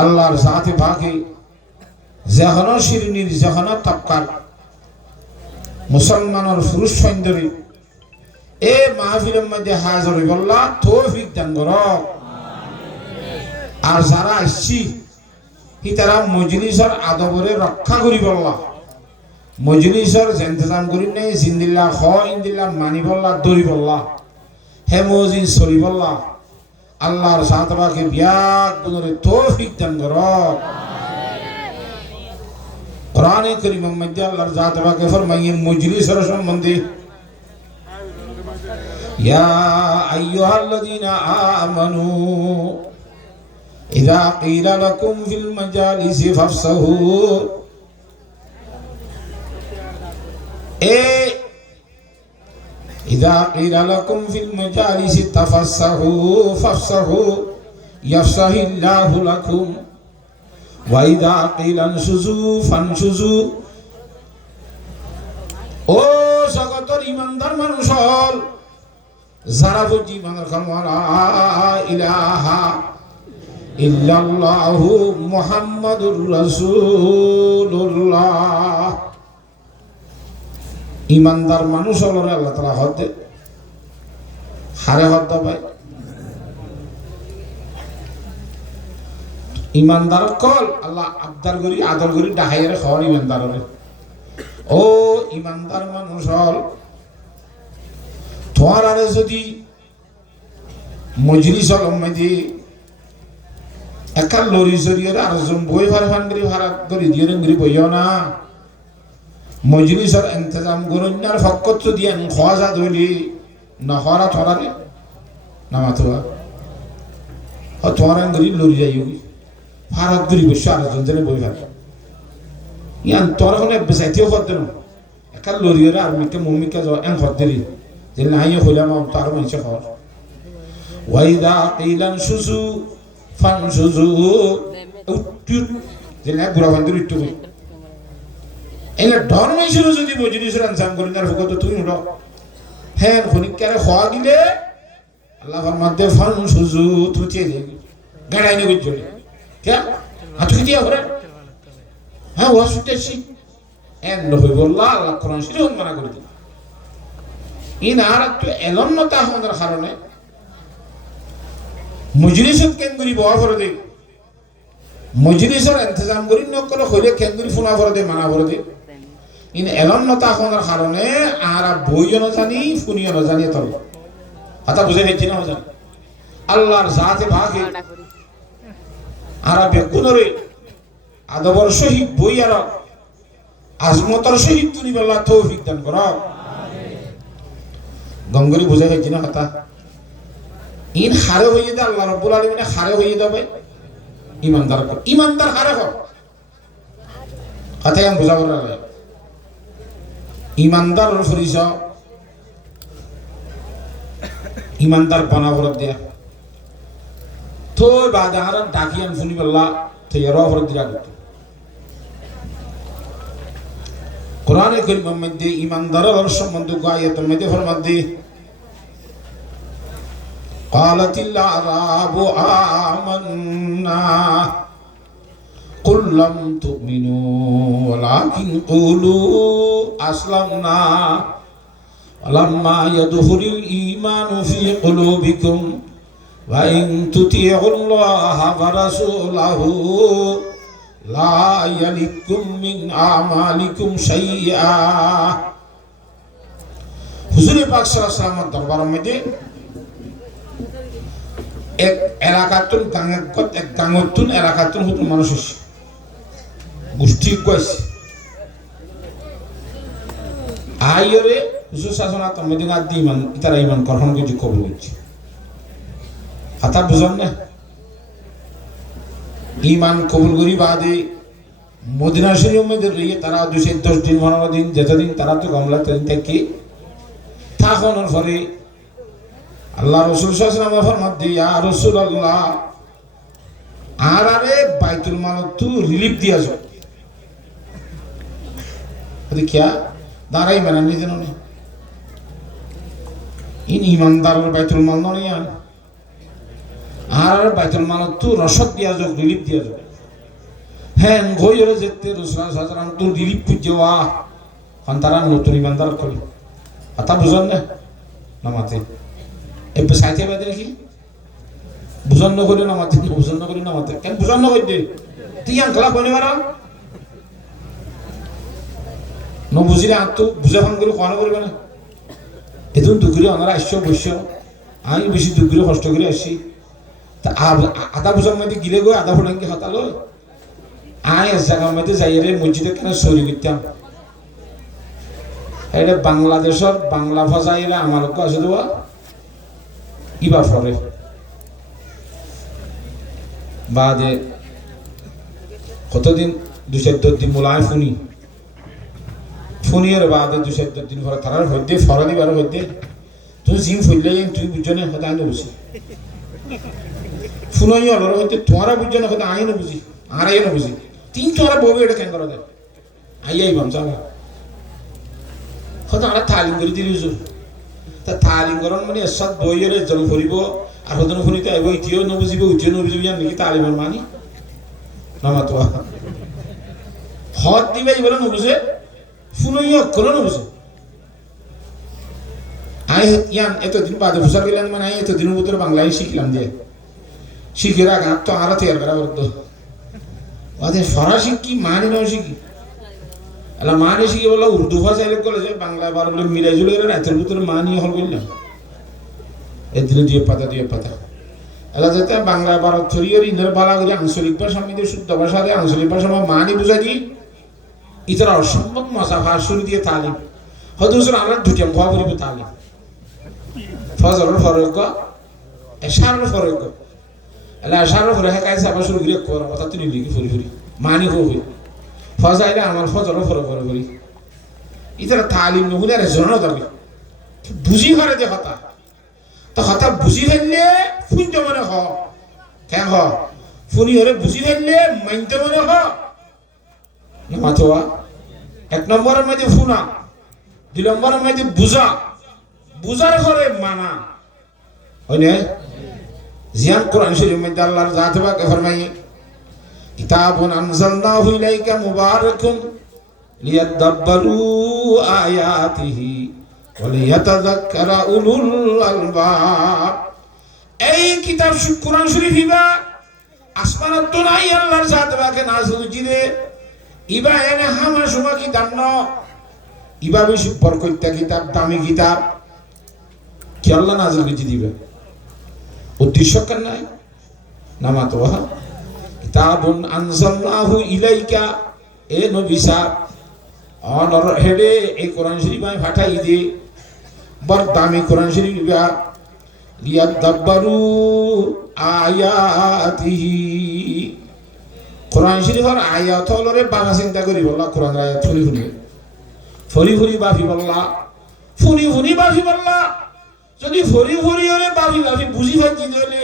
আল্লাহর জাতে পাকে যেখানো শিরনির যেখানো তবকার মুসলমানের পুরুষ সৈন্যরে এ মাহফিলের মধ্যে হাজির হইবল্লা তৌফিক দান করক। আর যারা আসছি তারা মজলিসের আদবরে রক্ষা করি বললা, মজলিসের ইন্তজাম করি নেই জিন্দিল্লা খ ইন্দিল্লা মানি বললা দৌড়ি বললা হে মজিদ সরি বললা। আল্লাহর সাতবাকে বিয়াক গুণরে তৌফিক দান করক। কোরআনে কারীমের মধ্যে আল্লাহর জাতবাকে ফরমাইয়ে মজলিসের সম্বন্ধে ইয়া আইয়ুহাল্লাযীনা আমানু ইযা ক্বিলা লাকুম ফিল মাজালিসি ফাফসাহু ইযা ক্বিলা লাকুম ফিল মাজালিসি তাফাসসাহু ফাফসাহু ইয়াফসাহিল্লাহু লাকুম ওয়া ইযা ক্বিলা আনশুযু ফানশুযু। ও জগতের ইমানদার মানুষ হল যারা বুঝি ইমানের কালমা লা ইলাহা ইল্লাল্লাহু মুহাম্মাদুর রাসূলুল্লাহ। ইমানদার মানুষ হল আল্লাহ তাআলা হদ দে হারে হদ ভাই। ইমানদার কল আল্লাহ আবদার করি আদর করি ডাহাইয়ের খাওয়ার ইমানদার হলে। ও ইমানদার মানুষ হল তোমার আরে যদি মজলিস মধ্যে একা লরি জড়িয়ে আর বই ভাড়ান করি ভাড়া করি দিয়ে করি বইও না মজলিসের ইন্তজাম করুন আর ফকত দিয়ে খাওয়া যা ধরলি না হরা থরারে না মাথা তোমার করি লরি যাই ভাড়া করি বসে আরেকজন জনে বই ভাড়া ইয়ান তোর ওখানে বেসাইতেও করতে না একা লরিয়ে আর মিকে মমিকে যাওয়া এন করতে যে নাই হইলাম তার মানুষ খাওয়ার। ওয়াইদা কিলান সুজু ফান সুজু যে না বুড়া বান্ধব ইট্টু কই এলে ডর মাইছিল যদি মজলিসের আনসাম করি না ফুকত তুই উঠো হ্যাঁ খনিকারে খাওয়া দিলে আল্লাহ ফরমাতে ফান সুজু তুই গাড়াই নে গিয়ে চলে কে হাত দিয়া করে হ্যাঁ ওয়া সুতেছি এন হই বললা আল্লাহ কোরআন শরীফ মানা করে দিল। ইন আর একটু এলন্নতা আমাদের কারণে মজলিসত কেন্দ্রি বহা করে দে মজলিসের ইন্তজাম করি নকলে হইলে কেন্দ্রি ফোনা করে দে মানা করে দে। ইন এলন্নতা আমাদের কারণে আর বইও জানি শুনিও না জানি তোর হাতা বুঝে পেয়েছি না জানি আল্লাহর জাতে ভাগে আর বেগুনরে আদবর সহিত বই আর আজমতর সহিত তুমি বললা তৌফিক দান করো। গঙ্গরি বুঝে গেছি না কথা ইন হারে হয়ে দে আল্লাহ রাব্বুল আলামিন হারে হয়ে যাবে ইমানদার ইমানদার হারে হোক কথাই আমি বুঝাবো না ইমানদার পরিচয় ইমানদার বানাবর দিয়া তো বাদ আর ডাকিয়ান শুনি বললা তৈয়ার অপরাধ দিয়া করতে কোরআনে কারীমের মধ্যে ইমানদারের সম্বন্ধে আয়াতের মধ্যে ফরমাতে قالتিল আরাবু আমান্না কুল লাম তুমিনু ওয়ালাকিন কুলু আসলামনা ওয়ালাম্মা ইয়াদখুলুল ঈমানু ফি কুলুবিকুম ওয়া ইন তুতিউল্লাহা ওয়া রাসূলাহু লা ইয়ালিকুম মিন আমালিকুম শাইআ। হুজুর পাক সাল্লাল্লাহু আলাইহি ওয়াসাল্লামের দরবারের মধ্যে এক এলাকাতুন গাঙতুন এলাকাতুন হুতুন মানুষ আছে গোষ্ঠী কইছে আইরে হুজুর শাসনা তো মদিনা দি ইমান ইতারা ইমান গ্রহণ করে কবুল করছে হাতা বুঝান না ইমান কবুল করি বাদে মদিনা শরীফের মধ্যে রয়ে তারা 210 দিন 15 দিন যতদিন তারা তো গমলা তদিন থেকে থাকানোর পরে আল্লাহ রাসূল সাল্লাল্লাহু আলাইহি ওয়াসাল্লাম ফরমাতে ইয়া রাসূলুল্লাহ আর আরে বাইতুল মাল তো রিলিফ দিয়া যাও আরে কি দাঁড়াই মানে নিজে নয় ইন ইমানদারের বাইতুল মাল নয় আর বাইতুল মাল তো রসদ দিয়া যাও রিলিফ দিয়া যাও হ্যাঁ ঘইরে যেতে রসুল সাজারাম তো দিলীপ পূজ্যওয়া তারা নতুন ইমানদার করি আতা বুঝন না নামাতে এবার সাইতে বাদে নাকি বুঝন নকরি নামাতে বুঝন নকরি নামাতে কেন বুঝন নকরি দে তুই আঙ্কলা কইনে মারা নবুঝিলে আর তো বুঝা ফান করে কোয়ানো করবে না এদিন দুগুলি ওনারা আসছো বসছ আমি বেশি দুগুলি কষ্ট করে আসছি তা আধা বুঝার মধ্যে গিলে গো আধা ফুটাঙ্কি হতালো আয় এক জায়গার মধ্যে যাই রে মসজিদে কেন সরি করতাম এটা বাংলাদেশের বাংলা ভাষা এরা আমার আছে দেওয়া কিবা ফরে বাদে কতদিন 2-4 দিন মোলায় ফোনিয়ের বাদে 2-4 দিন পরে তারার হইতে ফরা দিবার হইতে তুমি জিম ফুললে তুই বুঝছো না হয়তো আইনে বুঝি ফুনাই হলোর হইতে তোমারা বুঝছো না হয়তো আইনে বুঝি আর আইনে বুঝি তিন তোমারা বউবে এটা কেন করা দেয় আইয়াই ভাবছা না হয়তো আমরা তালিম করে দিলি হুজুর তা তালিম করার মানে এসব বইয়ের জন ফুরিব আর হতো ফুনিতে আইব ইতিও নবুঝিব উঠিও নবুঝিব জান নাকি তালিমের মানি নামাতোয়া হদ দিবে বলে নবুঝে ফুনই অক্ষরও নবুঝে আই ইয়ান এতদিন বাদে ফুসার গেলেন মানে আই এতদিনের ভিতরে বাংলায় শিখলাম দিয়ে শিখে রাখা তো আরো তৈরি করা করতো ওদের ফরাসি কি মানে নাও শিখি আলা মানে শিখে বললো উর্দু ভাষা এলে কলেজে বাংলা বার বলে মিলাই জুলে গেলেন এতের ভিতরে মা নিয়ে হল করলাম এদিনে দিয়ে পাতা এলা যেতে বাংলা বার থরিয়ে ইন্দ্র বালা করে আঞ্চলিক ভাষা মিলে শুদ্ধ ভাষা দিয়ে আঞ্চলিক ভাষা মানে বুঝা দিই ইতারা অসম্ভব মজা ভাষণ দিয়ে তালিম হয়তো আমরা দুটিয়াম খাওয়া বলিব তালিম ফজরের ফরক এশারের ফরক এলা এশারের ফরক হেকাই সাবা শুরু করে কর কথা তুই লিখি ফুরি মানি হই ফজাইলে আমার ফজরের ফরক করি ইতারা তালিম নহুনে আর জন্য দাবি বুঝি করে দে হতা তো হতা বুঝি ফেললে ফুঞ্জ মনে হ কেন হ ফুনি হরে বুঝি ফেললে মাইনতে মনে হ নামাতোয়া 1 নম্বরের মধ্যে ফুনা 2 নম্বরের মধ্যে বুঝার পরে মানা হইনে জিয়ান কোরআন শরীফের মধ্যে আল্লাহর জাত পাক ফরমায় কিতাবুন আনজালনাহু ইলাইকা মুবারাকুন লিয়াদাব্বারু আয়াতিহি ওয়া লিয়াতাযাক্কারা উলুল আলবাব এই কিতাব কোরআন শরীফ ইবা আসমানত তো নাই আল্লাহর জাত পাকে নাযিল জিরে ইবা এনে হামা সুমা কি দান্ন ইবা বেশি বরকত কিতাব দামি কিতাব কি আল্লাহ নাযিল করে দিবে উদ্দেশ্য কেন নাই নামাতোয়া কিতাবুন আনজালনাহু ইলাইকা এ নবী সাহেব অনর হেডে এই কোরআন শরীফ আমি পাঠাই দে বড় দামি কোরআন শরীফ ইবা লিয়াদাব্বারু আয়াতিহি কোরআন শরীফের আয়াত হলরে বাবা চিন্তা করি বললা কোরআন আয়াত ফুরি বাফি বললা ফুনি বাফি বললা যদি ফুরি ওরে বাফি বুঝি ভাজি দিলে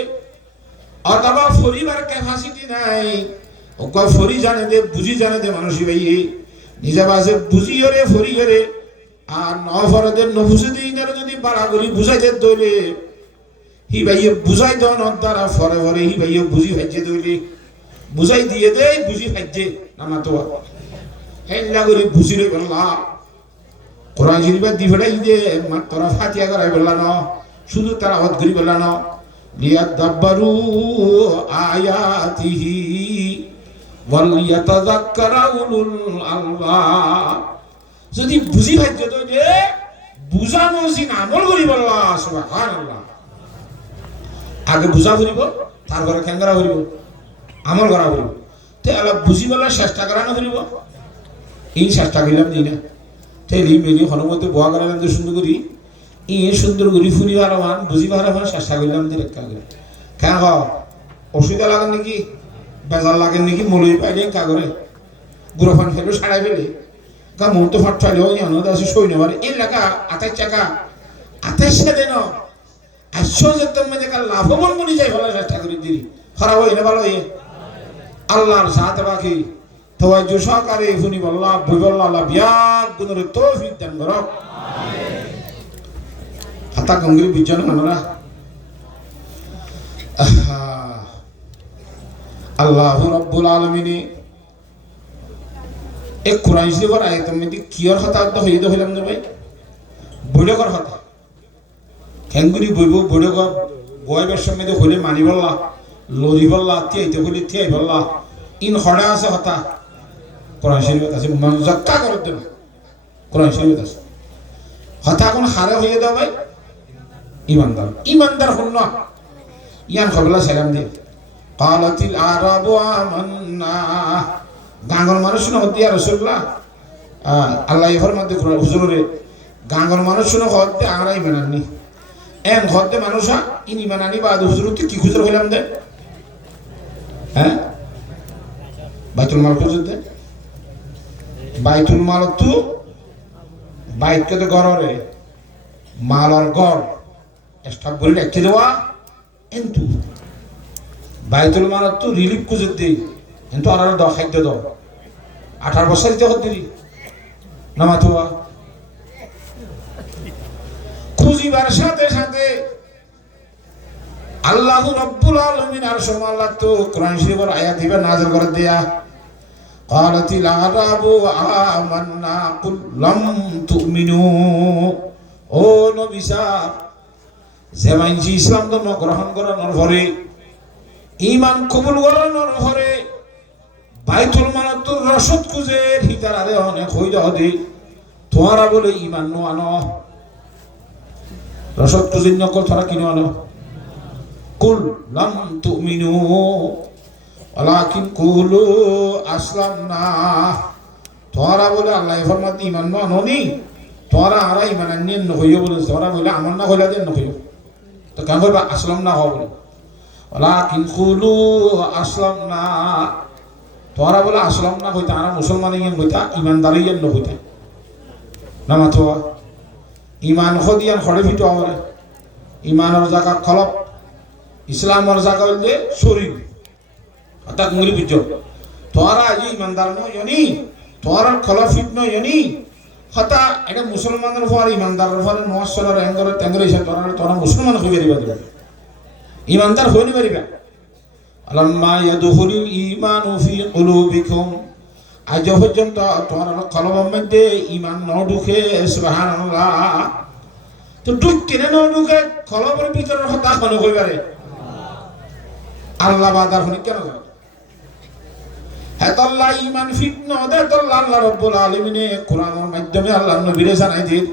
অথবা ফরিবার ক্যাপাসিটি নাই ওকা ফরি জানে দে বুঝি জানে দে মানুষ ভাই নিজে বাসে বুঝি ওরে ফরি ওরে আর নফরদের নবুঝে দিই না যদি বাড়া করি বুঝাইতে দইলে হি ভাইয়ে বুঝাই দেন দ্বারা ফরে হি ভাইয়ে বুঝি ভাজে দইলে বুঝাই দিয়ে দে বুঝি ভাজে নামাতোয়া হেল্লা করে বুঝি রে বললা কোরআন শরীফে দি ফেড়াই দে মাত্র ফাতিহা করাই বললা না শুধু তারা হদ করি বললা না লিয়াদাব্বারু আয়াতিহি ওয়াল ইয়াতাযাক্কারা উলুল আলবাব যদি বুঝি ভাজ্য তো দে বুঝা মসিন আমল করি বললা সুবহানাল্লাহ আগে বুঝা করিব তারপরে কেঙ্গরা করিব আমল করা করিব তে আলা বুঝি বলা চেষ্টা করা না করিব এই চেষ্টা করলাম দিই না ঠেলি মেলি হনুমতে বোয়া করালাম যে সুন্দর করি সুন্দর করি ফুনি ভারমান বুঝি ভারমান চেষ্টা করলাম যে রেখা করে কেন অসুবিধা লাগেন নাকি বেজার লাগেন নাকি মলই পাইলে কাগরে গুরফান ফেলে সারাই ফেলে গা মন তো ফাট ফাইলে ওই আনন্দ আছে সই নেবার এই লেখা 28 টাকা দেন আশ্চর্যতম দেখা লাভবান মনে যাই ভালো চেষ্টা করে দিলি খারাপ হয় না ভালো হয়ে আল্লাহর সাথে বাকি তওয়াজ্জু সহকারে ফুনি বললা বই বললা আল্লাহ বিয়াক গুণের তৌফিক দান করো হাতা গঙ্গির বিজ্ঞান আমরা আল্লাহু রাব্বুল আলামিন এক কোরআন শরীফের আয়াতের মধ্যে কিয়র কথা তো হইয়ে তো হইলাম না ভাই বৈঠকর কথা খেঙ্গুরি বইব বৈঠক বয়বের সঙ্গে হইলে মানি বললা লরি বললা তিয়াইতে হইলে তিয়াই বললা ইন হড়া আছে কথা কোরআন শরীফত আছে যত্তা করত দেব কোরআন শরীফত আছে কথা কোন হারে হইয়ে দাও ভাই ইমানদার ইমানদার হন ইয়ান খবলা সালাম দিয়ে قالتিল আরাবু আমান্না গাঙ্গর মানুষ শুনে হতে ইয়া রাসূলুল্লাহ আল্লাহ এর মধ্যে হুজুরে গাঙ্গর মানুষ শুনে হতে আমরা ইমান আনি এন হতে মানুষা ইন ইমান আনি বাদ হুজুর তুই কি খুজুর হইলাম দে হ্যাঁ বাইতুল মাল খুজুর দে বাইতুল মাল তো বাইক তো গড়রে মালর গড় স্টক বলি রাখতে দেওয়া কিন্তু বাইতুল মাল তো রিলিফ খুঁজে দিই কিন্তু আর খাদ্য দাও 18 বছর দিতে হত দিলি নামাতুয়া খুঁজিবার সাথে সাথে আল্লাহ রাব্বুল আলামিন আর আল্লাহ তো কোরআন শরীফের আয়াত দিবা নাযিল করে দেয়া قالتিল আরাবু আমান্না কুল লাম তুমিনু ও নবী সাহেব যেমানজি ইসলাম ধর্ম গ্রহণ করানোর পরে ঈমান কবুল করানোর পরে বাইতুল মালাতুর রসদ খুঁজে হিতার আরে অনেক হই যাও দে তোমরা বলে ঈমান নো আনো রসদ খুঁজে নকল তোমরা কিনো আনো কুল লাম তুমিনু ওয়ালাকিন কুলু আসলামনা তোমরা বলে আল্লাহ ফরমাতে ঈমান নো আনোনি তোমরা আর ঈমান আনিয়ে নহইও বলে তোমরা বলে আমার না হইলা দেন নহইও তো কেন কইবা আসলাম না হও বলে ওয়ালাকিন কুলু আসলামনা তোমরা বলে আসলাম না কইতা আর মুসলমান ইয়েন কইতা ঈমানদার ইয়েন ন কইতা নামাতোয়া ঈমান খদিয়ান খড়ে ভিটো আমরে ঈমানের জায়গা খলপ ইসলামের জায়গা হইলে শরীর অর্থাৎ মুরি বুঝছো তোমরা আজ ঈমানদার ন ইয়নি তোমরা খলফিত ন ইয়নি হতা এটা মুসলমানের ফর ঈমানদারের ফর নওয়াজর এঙ্গরে তেঙ্গরে ইসা তোমরা মুসলমান হই পারিবা দিবা ঈমানদার হইনি পারিবা আলাম্মা ইয়াদখুলুল ঈমানু ফি কুলুবিকুম আজ পর্যন্ত তোমার কলমের মধ্যে ঈমান ন ঢুকে সুবহানাল্লাহ তো ঢুকতে ন ঢুকে কলমের ভিতরে কথা কোন কইবারে আল্লাহ বাদার হনি কেন হেতাল্লাহ ঈমান ফিতনা দেতাল্লাহ আল্লাহ রাব্বুল আলামিন কোরআনের মাধ্যমে আল্লাহর নবীরে জানাই দিন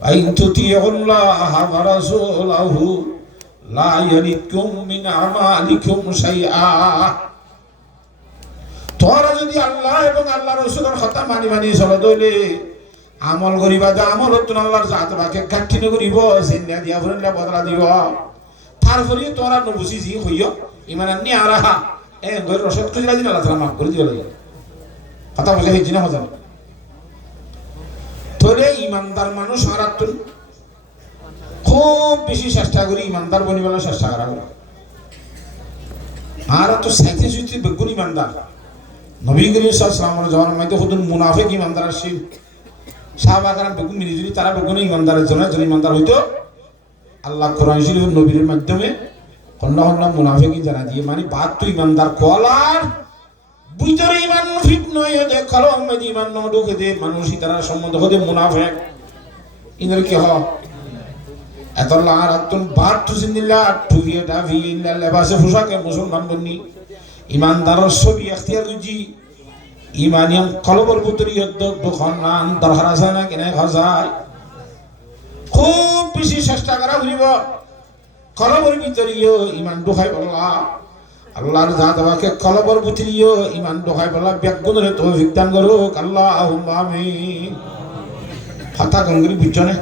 আইন তুতিউল্লাহ ওয়া রাসূলহু লা ইয়ালিকুম মিন আমালিকুম শাইআ তোমরা যদি আল্লাহ এবং আল্লাহ রাসূলের কথা মানি মানি চলে দইলে আমল করিবা দা আমল তো আল্লাহর জাত বাকে কাটিনে করিব জিন্দা দিয়া ভরলে বদলা দিব তারপরে তোমরা নবুসি জি হইও ইমান নি আরাহা এ গর রসদ খুঁজলা দিন আল্লাহ তাআলা মাফ করে দিও লাগে কথা বুঝে হইছি না মজা তোরে ইমানদার মানুষ হারাতুন খুব বেশি চেষ্টা করি ইমানদার বনিবার চেষ্টা করা আর তো সাইতে সুইতে বেগুন ইমানদার নবী করিম সাল্লাল্লাহু আলাইহি ওয়াসাল্লামের মধ্যে খুদ মুনাফিক ইমানদার আসেন সাহাবাগণ বেগুন মিলি যদি তারা বেগুন ইমানদারের জন্য ইমানদার হইতো আল্লাহ কোরআন শরীফ নবীর মাধ্যমে কন্যা কন্যা মুনাফিক জানা দিয়ে মানে বাদ তো ইমানদার কলার ভিতরে ইমান ফিট নয় দে কলম মধ্যে ইমান ন ঢুকে দে মানুষ তারা সম্বন্ধ হতে মুনাফিক ইনর কি হয় এতলা রাতুন বাদ তুজিনিলা টুইয়ে দাভি ইল্লা লেবাসে পোশাকে মুসলমান বন্নি ইমানদারের ছবি এখতিয়ার গুজি ইমানিয়ান কলবর ভিতরে দোকান নান দরকার আছে না কেনে খাজায় খুব বেশি চেষ্টা করা হইব কলবর ভিতরিও ইমান ঢোকাই বলা আল্লাহর জাতবাকে কলবর ভিতরিও ইমান ঢোকাই বলা বেগুনের তৌফিক দান করুক আল্লাহুম্মা আমিন কথা গঙ্গরি বিচনে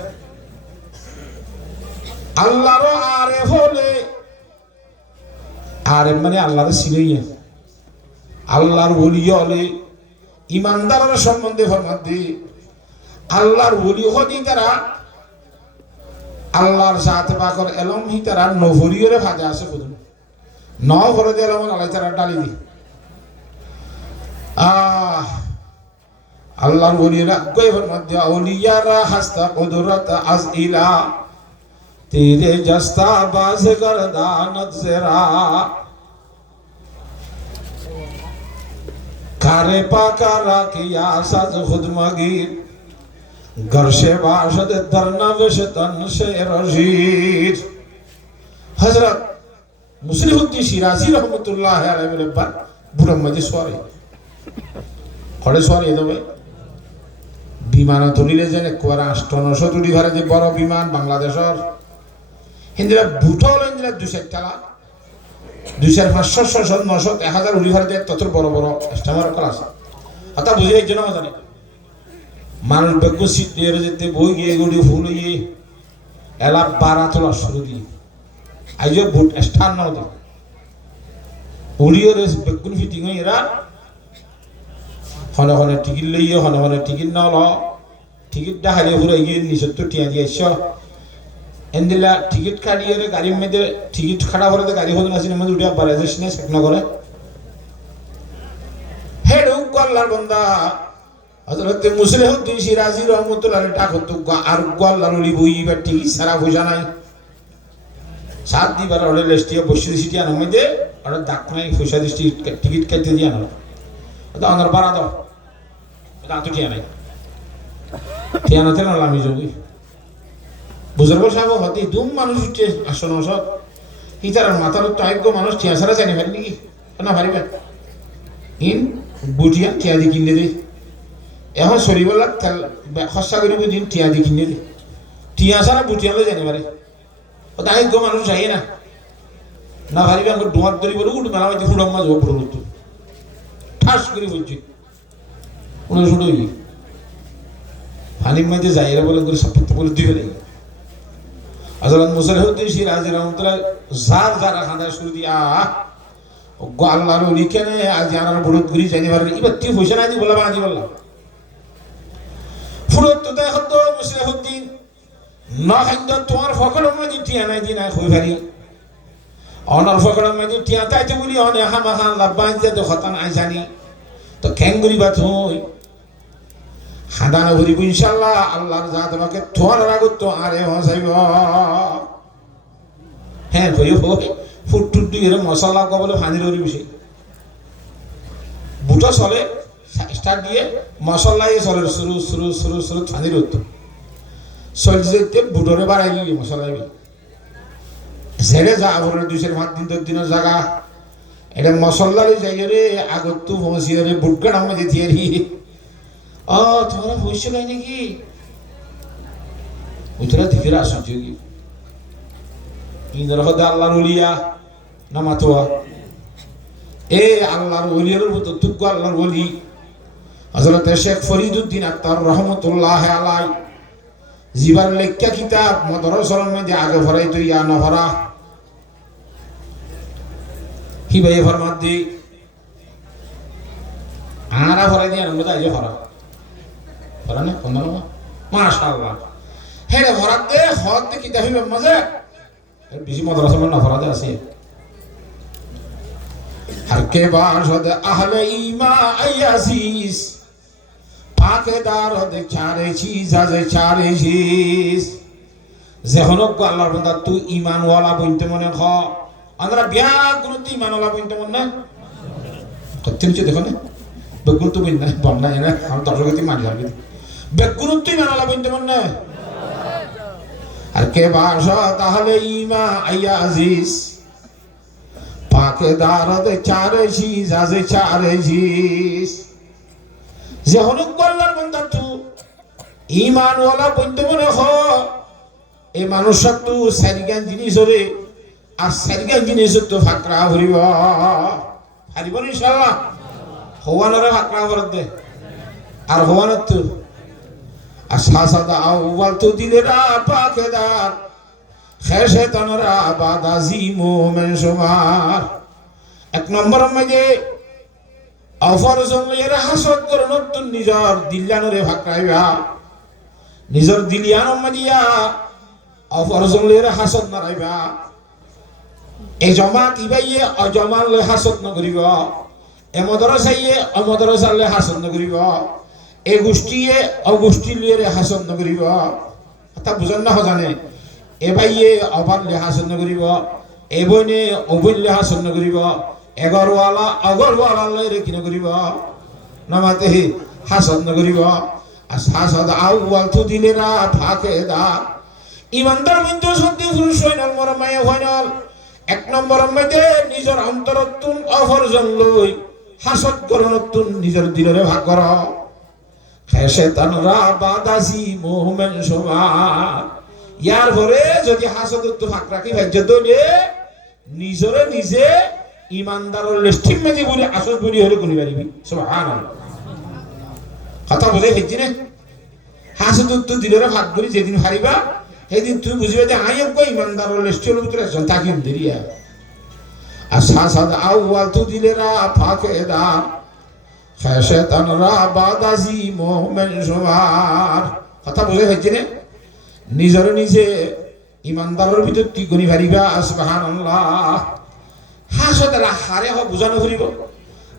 আল্লাহর আরেফ হলে আরেফ মানে আল্লাহর চিনাইয়া আল্লাহর ওলি হলে ইমানদারের সম্বন্ধে ফরমাতে আল্লাহর ওলি হদি তারা আল্লাহর সাথে পাকর এলম হি তারা নভরিয়রে ভাজা আছে বুঝুন ন ভরে দিয়ে এলম আলাই তারা ডালি দি আল্লাহর ওলিরা কই ফরমাতে ওলিয়ারা হাস্তা কুদরত আযইলা तेरे जस्ता बाज गर्दानत जरा खारे पाका राखिया सज खुद मगीर घर से बाशद दरना वेशतन से रजीर हजरत मुस्लिहुद्दीन शिराजी रहमतुल्लाह अलैहि बोले बुढ़ा मजे सवारी खड़े सवारी दो भाई বিমান তুলিলে যেন কোয়ারা 800 ঘরে যে বড় বিমান বাংলাদেশের হিন্দিরা বুটল ইন্দিরা 200 টালা 200 500 600 900 1000 উলি ঘরে তত বড় বড় স্টামার ক্লাস আতা বুঝে এই জন্য জানি মানুষ বেগু সিট দিয়ে যেতে বই গিয়ে গুড়ি ফুল গিয়ে এলা 12 তোলা শুরু দিয়ে আইজো বুট স্টার নাও দে উড়িও রে বেগুন ফিটিং হই এরা হনে হনে টিকিট লইয়ে হনে হনে টিকিট না ল টিকিটটা হারিয়ে পুরো গিয়ে নিচের তো টিয়া দিয়ে এসো এন্দিলা টিকিট কাটিয়ে গাড়ির মধ্যে টিকিট খাড়া করে গাড়ি হতো না সিনেমার মধ্যে উঠে বাড়ে যাস না সেক না করে হেড উগল্লার বন্দা হযরত মুসলিহুদ্দিন শিরাজি রহমাতুল্লাহ ডাক হতো আর গল্লার ওলি বইবার টিকিট সারা পয়সা নাই সাত দিবার ওরে লেস্টিয়া বসে দিছি আনার মধ্যে আর ডাক নাই পয়সা দিছি টিকিট কাটতে দিয়ে আনা তো আনার বাড়া দাও এটা তো টিয়া নাই টিয়া না তেনা লামি যোগী বুজুর্গ সাহেব হতে দুম মানুষ উঠছে আসন সব হিতার মাথার টাইগ্য মানুষ টিয়া ছাড়া জানি পারি নাকি না পারিবেন ইন বুটিয়া টিয়া দি কিনে দে এখন চলিবলা তেল খরচা করিব দিন টিয়া দি কিনে দে টিয়া ছাড়া বুটিয়ালে জানি পারে টাইগ্য মানুষ চাই না পারিবে আমার ডোয়ার ধরিব উঠ মেলা মাঝে ফুড়াম মাঝ পড়ল তো ঠাস করে বলছি উনি শুধু পানির মধ্যে যাই এরা বলে সাপত্য বলে দিবে নাই হযরত মুসলিহুদ্দিন শিরাজি রহমাতুল্লাহ যার যারা খাঁদায় শুরু দিয়া আল্লাহর ওলি কেনে আজ আনার বড়ত গুরি জানি পারে এবার তুই পয়সা নাই দি বলা বানা দি বললাম ফুরত তো দেখ তো মুসলিহুদ্দিন না খাইন্দ তোমার ফকড়ের মধ্যে টিয়া নাই দি না কই পারি অনার ফকড়ের মধ্যে টিয়া তাইতে বলি অনে হামা খান লাব্বান যে তো খতান আই জানি তো ক্যাঙ্গুরি বা তুই খাদানা ভরিব ইনশাআল্লাহ আল্লাহর যা তোমাকে তোমার রাগত তো আরে হসাইব হ্যাঁ কইব ফুট দিয়ে মশলা কবলে ফানির ওরি বিষয় বুটা চলে স্টার্ট দিয়ে মশলাই চলে শুরু শুরু শুরু শুরু ফানির হতো চলতে যেতে বুটরে বাড়াই দিলি মশলাই ঝেড়ে যা আবরের 2-5 দিনের জায়গা এটা মশলারে যাই রে আগত তো পৌঁছিয়ে রে বুটগাড় আমাদের থিয়ারি তোমার পয়সা নাই নাকি ওইটা দেখে আসুন যোগী ইন্দর হদে আল্লাহর ওলিয়া না মাতোয়া এ আল্লাহর ওলিয়ার মতো তুগ্গ আল্লাহর ওলি হযরত শেখ ফরিদউদ্দিন আক্তার রহমাতুল্লাহ আলাই জিবার লেখা কিতাব মাদ্রাসার মধ্যে আগে ভরাই তো ইয়া না ভরা কি ভাই ফরমাত দি আরা ভরাই দিয়ে আমরা আজ ভরা ভরা না কোন না মাশাআল্লাহ হেরে ভরাত দে হদ দে কিতাব হইবে মজা বেশি মাদ্রাসা না ভরা দে আছে हर के बाशद अहले ईमा अयाजीज पाकेदार दे चारे चीज आज चारे चीज जहनक को अल्लाह बंदा तू ईमान वाला बनते मने ख अंदर बिया गुरुत ईमान वाला बनते मने कत्तिम चे देखो ना बेगुन तो बिना बनना है ना हम दर्शकती मान जाएंगे बेगुन तो ईमान वाला बनते मने हर के बाशद अहले ईमा अयाजीज पाकेदार दे चारे चीज आज चारे चीज जहनक को अल्लाह बंदा तू ईमान वाला बनते मने ख ए मानुषक तू सारिगान जिनिस रे আর সারিগান জিনিস তো ফাকরা হরিব হারিব ইনশাআল্লাহ হওয়ানোর ফাকরা করতে আর হওয়ানোর তো আর সাসাদা আউয়াল তো দিলেরা পাকেদার খের শয়তানরা বাদাজি মুমিন সুমার এক নম্বর মধ্যে অফর জঙ্গলের হাসদ করন তো নিজর দিল্লানরে ফাকরাইবা নিজর দিলিয়ান মদিয়া অফর জঙ্গলের হাসদ নারাইবা এই জমাত ইবাইয়ে অজমাল হাসদ নগরিব এ মদরসাইয়ে অমদরসালে হাসদ নগরিব এ গোষ্ঠীয়ে অগোষ্ঠীলিয়ে হাসদ নগরিব তা বুঝন না জানে এ ভাইয়ে অবালে হাসদ নগরিব এ বইনে অবইলে হাসদ নগরিব এগরওয়ালা অগরওয়ালা রে কি নগরিব নামাতে হাসদ নগরিব আর হাসদ আউয়াল তু দিলেরা ফাঁকে দা ইমানদার কিন্তু সত্যি পুরুষ হইনাল মর মায়া হইনাল এক নম্বর মধ্যে নিজের অন্তরত্তুন অপরজন লই হাসদ করনত্তুন নিজের দিলরে ভাগ কর শয়তানরা বাদাসি মোহমেন সবার ইয়ার পরে যদি হাসদত্ব ভাগ রাখি ভাজ্য দলে নিজরে নিজে ইমানদারের লিস্টিং মেজি বলি আসল বলি হলে কোনি পারিবি সুবহানাল্লাহ কথা বুঝে ফেলছি না হাসদত্ব দিলরে ভাগ করি যেদিন হারিবা সেদিন তুই বুঝবে যে আই এক ইমানদারের লিস্টের ভিতরে একজন তাকিম দিরিয়া আর হাসদ আউয়াল তু দিলেরা ফাঁকে দা শয়তানরা বাদাসি মোহমেন সবার কথা বুঝে ফেলছি না নিজের নিজে ইমানদারের ভিতর তুই গনি পারিবা সুবহানাল্লাহ হাসদরা হারে হ বুঝানো ফুরিব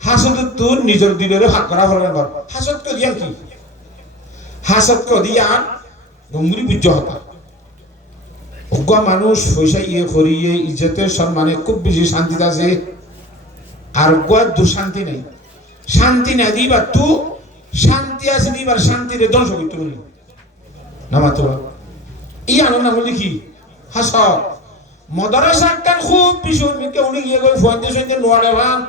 হাসদ তোর নিজের দিলরে ভাগ করা হল না হাসদ কে দিয়া কি হাসদ কে দিয়া গঙ্গুরি বুঝ হতা অজ্ঞা মানুষ পয়সা ইয়ে করিয়ে ইজ্জতের সম্মানে খুব বেশি শান্তিতে আছে আর গোয়ার দুঃশান্তি নেই শান্তি না দিবার তু শান্তি আছে দিবার শান্তিরে ধ্বংস করতে বলি নামাতো ই আনন্দ বলি কি হাস মদরসা কান খুব বেশি মিকে উনি গিয়ে গই ফোন দিয়ে নোয়াড়ে ভান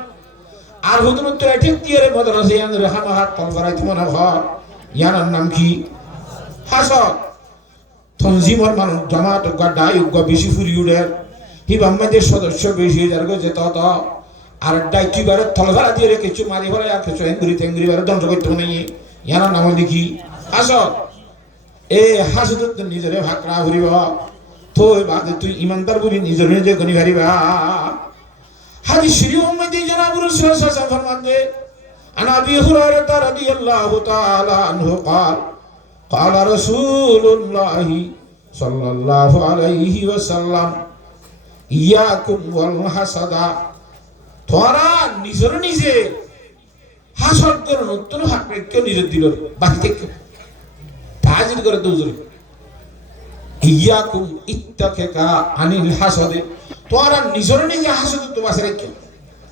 আর হুতুন তো ঠিক দিয়ে মদরসা ইয়ান রে হামা হাত কল করাই তুমি না ঘর ইয়ানার নাম কি হাস তনজিমর মানুষ জামাত গাডাই বেশি ফুরি উঠে হিবাম্মাদের সদস্য বেশি যার গো যেত তো আর ডাইটি বারে থলভাড়া দিয়ে রে কিছু মারি ভরে আর কিছু হেঙ্গুরি তেঙ্গুরি বারে ধ্বংস করতে নেই ইয়ানার নাম দেখি হাস এ হাসদত নিজরে ভাকরা ঘুরিব তো বাদ তুই ইমানদার বলি নিজের নিজে গনি হারিবা হাদিস শরীফ মধ্যে জনাব রাসূল সাল্লাল্লাহু আলাইহি ওয়াসাল্লাম ফরমাতে আনা আবি হুরায়রা রাদিয়াল্লাহু তাআলা আনহু قال قال رسول الله صلى الله عليه وسلم إياكم والحسد তোরা নিজের নিজে হাসদ করে নতুন হাত রেখে নিজের দিল বাকি থেকে তাজির করে দৌজরি ইয়াকুম ইত্তাকা আনিল হাসদে তোরা নিজের নিজে হাসদ তো বাসে রেখে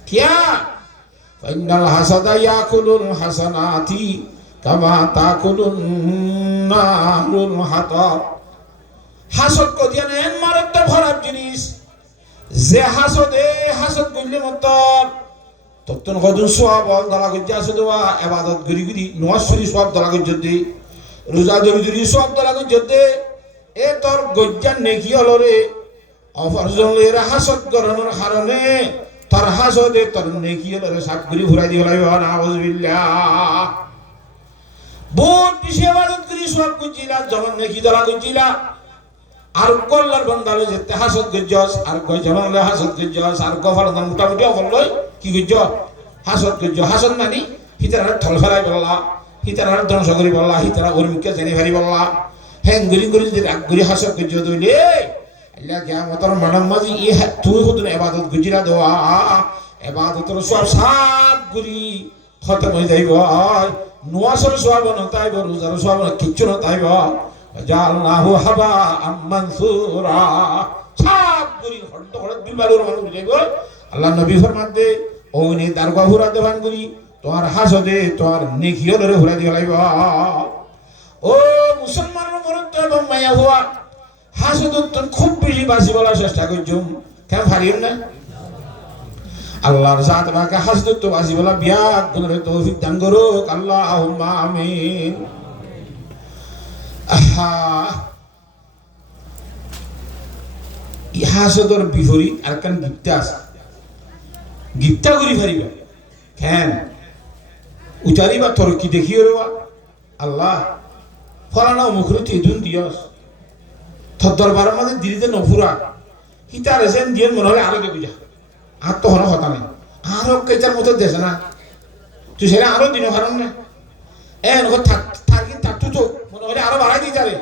কিয়া ফাইনাল হাসাদা ইয়াকুলুল হাসানাতি কামা তাকুলুন নারুল হাতাব হাসদ কো দিয়া নেন মারাত্মক খারাপ জিনিস যে হাসদ করলে মতর তখন কদুন সওয়াব দলা গজ্জা আসদওয়া ইবাদত গরি গরি নওয়াজ শরীফ সওয়াব দলা গজ্জতে রোজা ধরি সওয়াব দলা গজ্জতে এ তোর গজ্জা নেকি হলো রে অফরজলের হাসদ করানোর কারণে তোর হাসদে তোর নেকি হলো রে সাত গরি ঘুরাই দি হলাই নাউজুবিল্লাহ বহুত বেশি ইবাদত করি সওয়াব গজ্জিলা যখন নেকি দলা গজ্জিলা আর কল্লার বন্দালে যেতে হাসদ গজ্জস আর কয় জনলে হাসদ গজ্জস আর গফার দাম মোটামুটি অকলই কি গজ্জ হাসদ গজ্জ হাসদ নানি হিতারা থল ফেলাই বললা হিতারা ধ্বংস করি বললা হিতারা গরিমকে জেনে ফেরি বললা হ্যাং গরি গরি যদি রাগ গরি হাসদ গজ্জ দইলে আল্লাহ কিয়ামতের মানব মাঝি ই তুই হুদুন ইবাদত গজ্জিরা দেওয়া ইবাদতের সব সাত গরি খতম হয়ে যাইব নওয়াজের সওয়াব নতাইব রোজার সওয়াব কিচ্ছু নতাইব জালনাহু হাবা মানসুরা সব গরি হড় হড় বিমালুর মানুষ যাইব আল্লাহ নবী ফরমাতে ওনি দারগা হুরা দেবান গরি তোমার হাসদে তোমার নেকি হলরে হুরা দি লাইব ও মুসলমানের মরদ এবং মায়া হওয়া হাসদত খুব বেশি বাসি বলার চেষ্টা করছুম কেন পারিও না আল্লাহর জাত বাকে হাসদত বাসি বলা বিয়া করে তৌফিক দান করুক আল্লাহুম্মা আমিন আহা হাসদর বিপরীত আর কেন গিফটা আছে গিফটা করি পারিবা কেন উচারিবা তোর কি দেখিও রে আল্লাহ ফলানা মুখরে তেদুন দিয়স তোর দরবারের মধ্যে দিলিতে নফুরা হিতার এসেন দিয়ে মনে হলে আরো দেখু যা আর তো হনো কথা নাই আরো কেচার মতো দেশে না তুই সেটা আরো দিন কারণ না এন থাকি থাকতু তো মনে হলে আরো বাড়াই দিই যাবে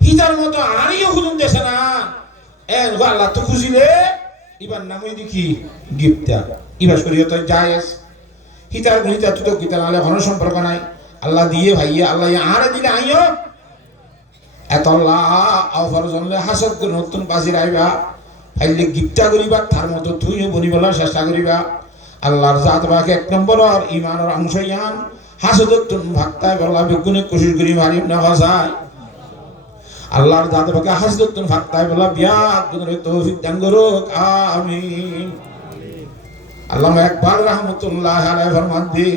হিতার মতো আরিও খুঁজুন দেশে না এন আল্লাহ তো খুঁজিলে এবার নামই দেখি গিফটা এবার শরীয়ত জায়েজ হিতার গুণিতা তো গীতা নালে ঘন সম্পর্ক নাই আল্লাহ দিয়ে ভাইয়া আল্লাহ আরে দিলে আইও এত আল্লাহ অফার জনলে হাসদ করে নতুন বাজি রাইবা ফাইলে গিফটা করিবা তার মতো তুইও বনিবলার চেষ্টা করিবা আল্লাহর জাত বাকে এক নম্বর ইমানের অংশ ইয়ান হাসদতুন ভাক্তায় বলা বেগুনে কোশিশ করি মারি না হসায় আল্লাহর জাত বাকে হাসদতুন ভাক্তায় বলা বিয়া গুণরে তৌফিক দান করুক আমিন। আল্লামা ইকবাল रहमतुल्लाह अलैहि फरमाते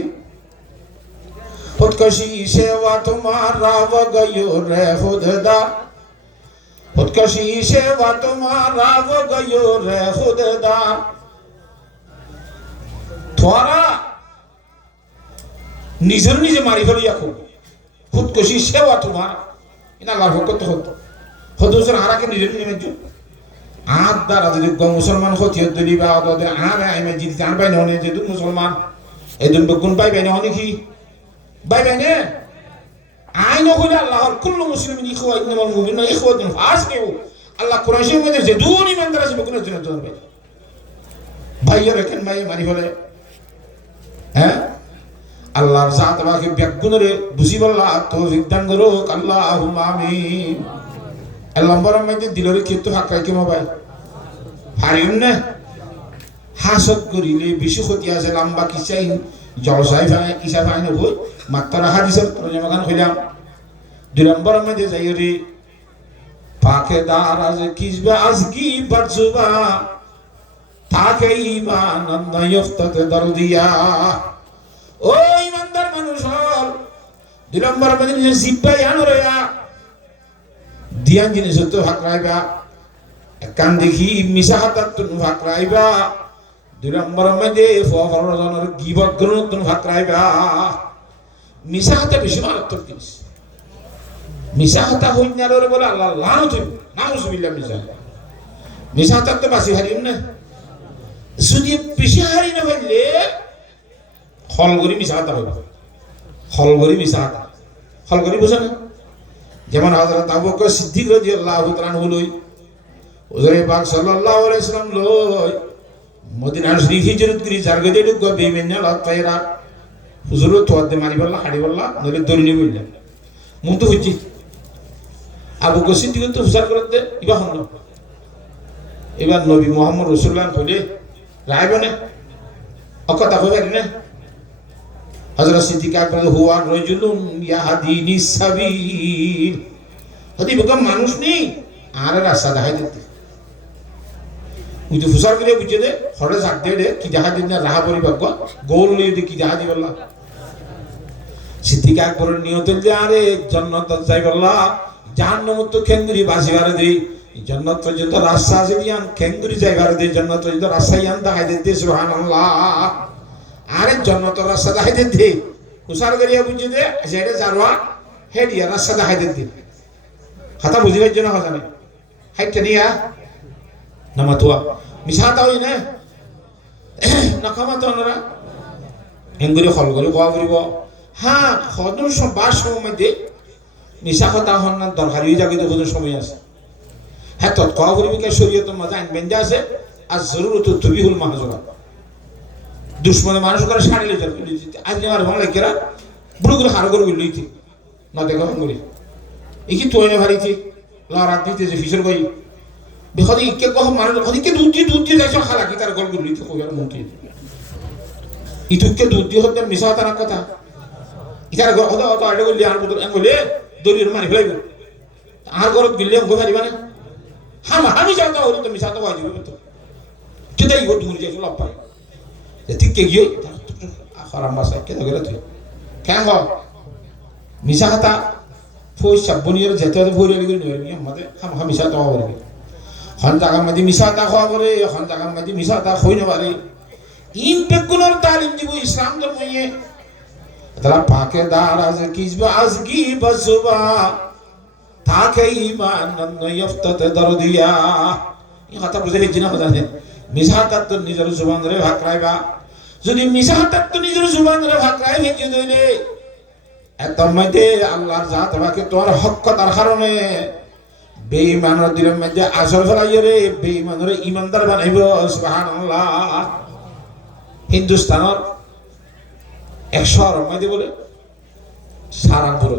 खुदकशी सेवा तुम्हारा व गयो रे खुदा खुदकशी सेवा तुम्हारा व गयो रे खुदा थोड़ा নিজের নিজে মারি ফেলি এখন খুদকশি সেবা তোমার ইনা লাভ করতে হতো হদুসের হারাকে নিজের নিজে মেজু আদ দ্বারা যদি মুসলমান হতি হদি বা ওদে আর আইমে জিত জান পাই ননে যে দু মুসলমান এদুন বগুন পাই পাই ননে কি পাই পাই নে আইন হইলে আল্লাহর কুল্লু মুসলিমিন ইখওয়া ইন্নামাল মুমিনুনা ইখওয়াতুন ফাসকিউ আল্লাহ কোরআন শরীফে যে দুন ইমানদার আছে বগুনের জন্য তো ভাই ভাইয়ের কেন ভাই মারি ফেলে হ্যাঁ আল্লাহর জাত বাকে বেগুনরে বুঝিবাল্লাহ তৌফিক দান করুক আল্লাহুম্মা আমিন। নম্বর মধ্যে দিলরে কিন্তু হাকাই কি মোবাইল হারিম না হাসত করিলে বেশি ক্ষতি আছে লম্বা কিসাই জলসাই ভাই কিসা ভাই নব মাত্র হাদিসের তরজমা গান কইলাম। দুই নম্বর মধ্যে যাইরে পাকে দারাজ কিসবা আজকি বাজবা তাকে ঈমান না ইফতাত দরদিয়া ও ইমানদার মানুষ হল। দুই নম্বর মধ্যে জিব্বা ইয়ানরেয়া দিয়ান জিনিস তো ভাগ রাইবা কান দেখি মিশা হাতাত তুন ভাগ রাইবা। দুই নম্বর মধ্যে ফরজনের গিবত গ্রহণ তুন ভাগ রাইবা। মিশা হাতে বেশি মারাত্মক জিনিস মিশা হাতা হইনারে বলে আল্লাহ লানত হইব নাউজুবিল্লাহ মিশা হাতাত তো বাসি হারিম না যদি বেশি হারি না হইলে হলগরি মিশা হাতা হইব হলগরি মিশা হাতা হলগরি বুঝা না যেমন হযরত আবু বকর সিদ্দিক রাদিয়াল্লাহু তাআলা আনহু লই হুজুরে পাক সাল্লাল্লাহু আলাইহি ওয়াসাল্লাম লই মদিনা শরীফ হিজরত করি জারগতে ঢুক বেমেন্না লাত পায়রা হুজুর তো আদে মারি বললা হাড়ি বললা নলে দরিনি বললা মন তো হইছি আবু বকর সিদ্দিক তো হুসার করতে ইবা হন এবার নবী মুহাম্মদ রাসূলুল্লাহ কইলে রাইবনে অকতা কইবেন না হযরত সিদ্দিক আকবর হুয়া রাজুলুন ইয়াহদিনি সাবিল হদি বকম মানুষ নেই আর রাস্তা দেখাই দিতে উই তো ফুসার করে বুঝে দে হড়ে জাগ দে কি দেখা দিন না রাহা পরিভাগ্য গোল লই দি কি দেখা দি বললা সিদ্দিক আকবর নিয়ত যে আরে জান্নাত যাই বললা জাহান্নাম তো কেন্দ্রি বাসিবারে দেই জান্নাত পর্যন্ত রাস্তা আছে দিয়ান কেন্দ্রি যাইবারে দেই জান্নাত পর্যন্ত রাস্তা ইয়ান দেখাই দিতে সুবহানাল্লাহ আরে জান্নাতের রাস্তা দেখাই দিতে উসার করিয়া বুঝে দে যেটা জারওয়া হেডিয়া রাস্তা দেখাই দিতে হাতা বুঝিবার জন্য কথা নাই হাইটা নিয়া নামাতুয়া মিছাতা হই না নাকামাতো না এঙ্গুরি খল করে কোয়া করিব হ্যাঁ খদর বাস সময় দে মিছা কথা হন না দরকারি জায়গায় তো খদর সময় আছে হ্যাঁ তো কোয়া করিবি কে শরীয়তের মধ্যে আইন বেঁধে আছে আর জরুরত তুবিহুল মাহজুরা দুশ্মনে মানুষ করে সারিলে যাবে আজ আমার বাংলা কেরা বুড়ো করে হার করে লইতে না দেখো করি এই তোয়নে ভারিতে লড়াত দিতে যে ফিসর কই বেখদি কে কহ মানুষ খদিকে দুধ দিয়ে যাইছ খালা কি তার গল লইতে কই আর মুটি ইতুকে দুধ দিয়ে হতে মিছা তার কথা ইতার গল হদা হদা আড়ে গলি আর বদল এঙ্গলে দরির মারি ফেলাইব আর গরত গিলে গো পারিবা না আমি যাওতা হরি তো মিছা তো বাজিব তো কেদাই গো দূর যাইছ লাভ পাই ঠিক কে গিয়ে আখারাম মাসা কে দগরে তুই কেন হ মিছা কথা পয়সা বনিয়ার যেতে হতে ভরে গেলি নয় আমাদের মিছা তো হওয়া বলবি হন জায়গার মধ্যে মিছা তা খাওয়া বলে হন জায়গার মধ্যে মিছা তা হই না পারে ইন বেগুনের তালিম দিব ইসলাম ধর্মে তারা পাকে দারাজ কিসবা আজগি বাসবা তাকে ঈমান নয়ফতাতে দরদিয়া এই কথা বুঝাই জিনা জানেন মিছা তা তো নিজের জবান ধরে ভাগ রাইবা যদি মিছা তা তো নিজের জবান ধরে ভাগ রাইবে যে দইলে এত মধ্যে আল্লাহর জাত বাকি তোর হক কথার কারণে বেঈমানের দিলের মধ্যে আসর ফেলাইয়ে রে বেঈমানের ইমানদার বানাইব সুবহানাল্লাহ। হিন্দুস্তানের 100 মধ্যে বলে সারাপুর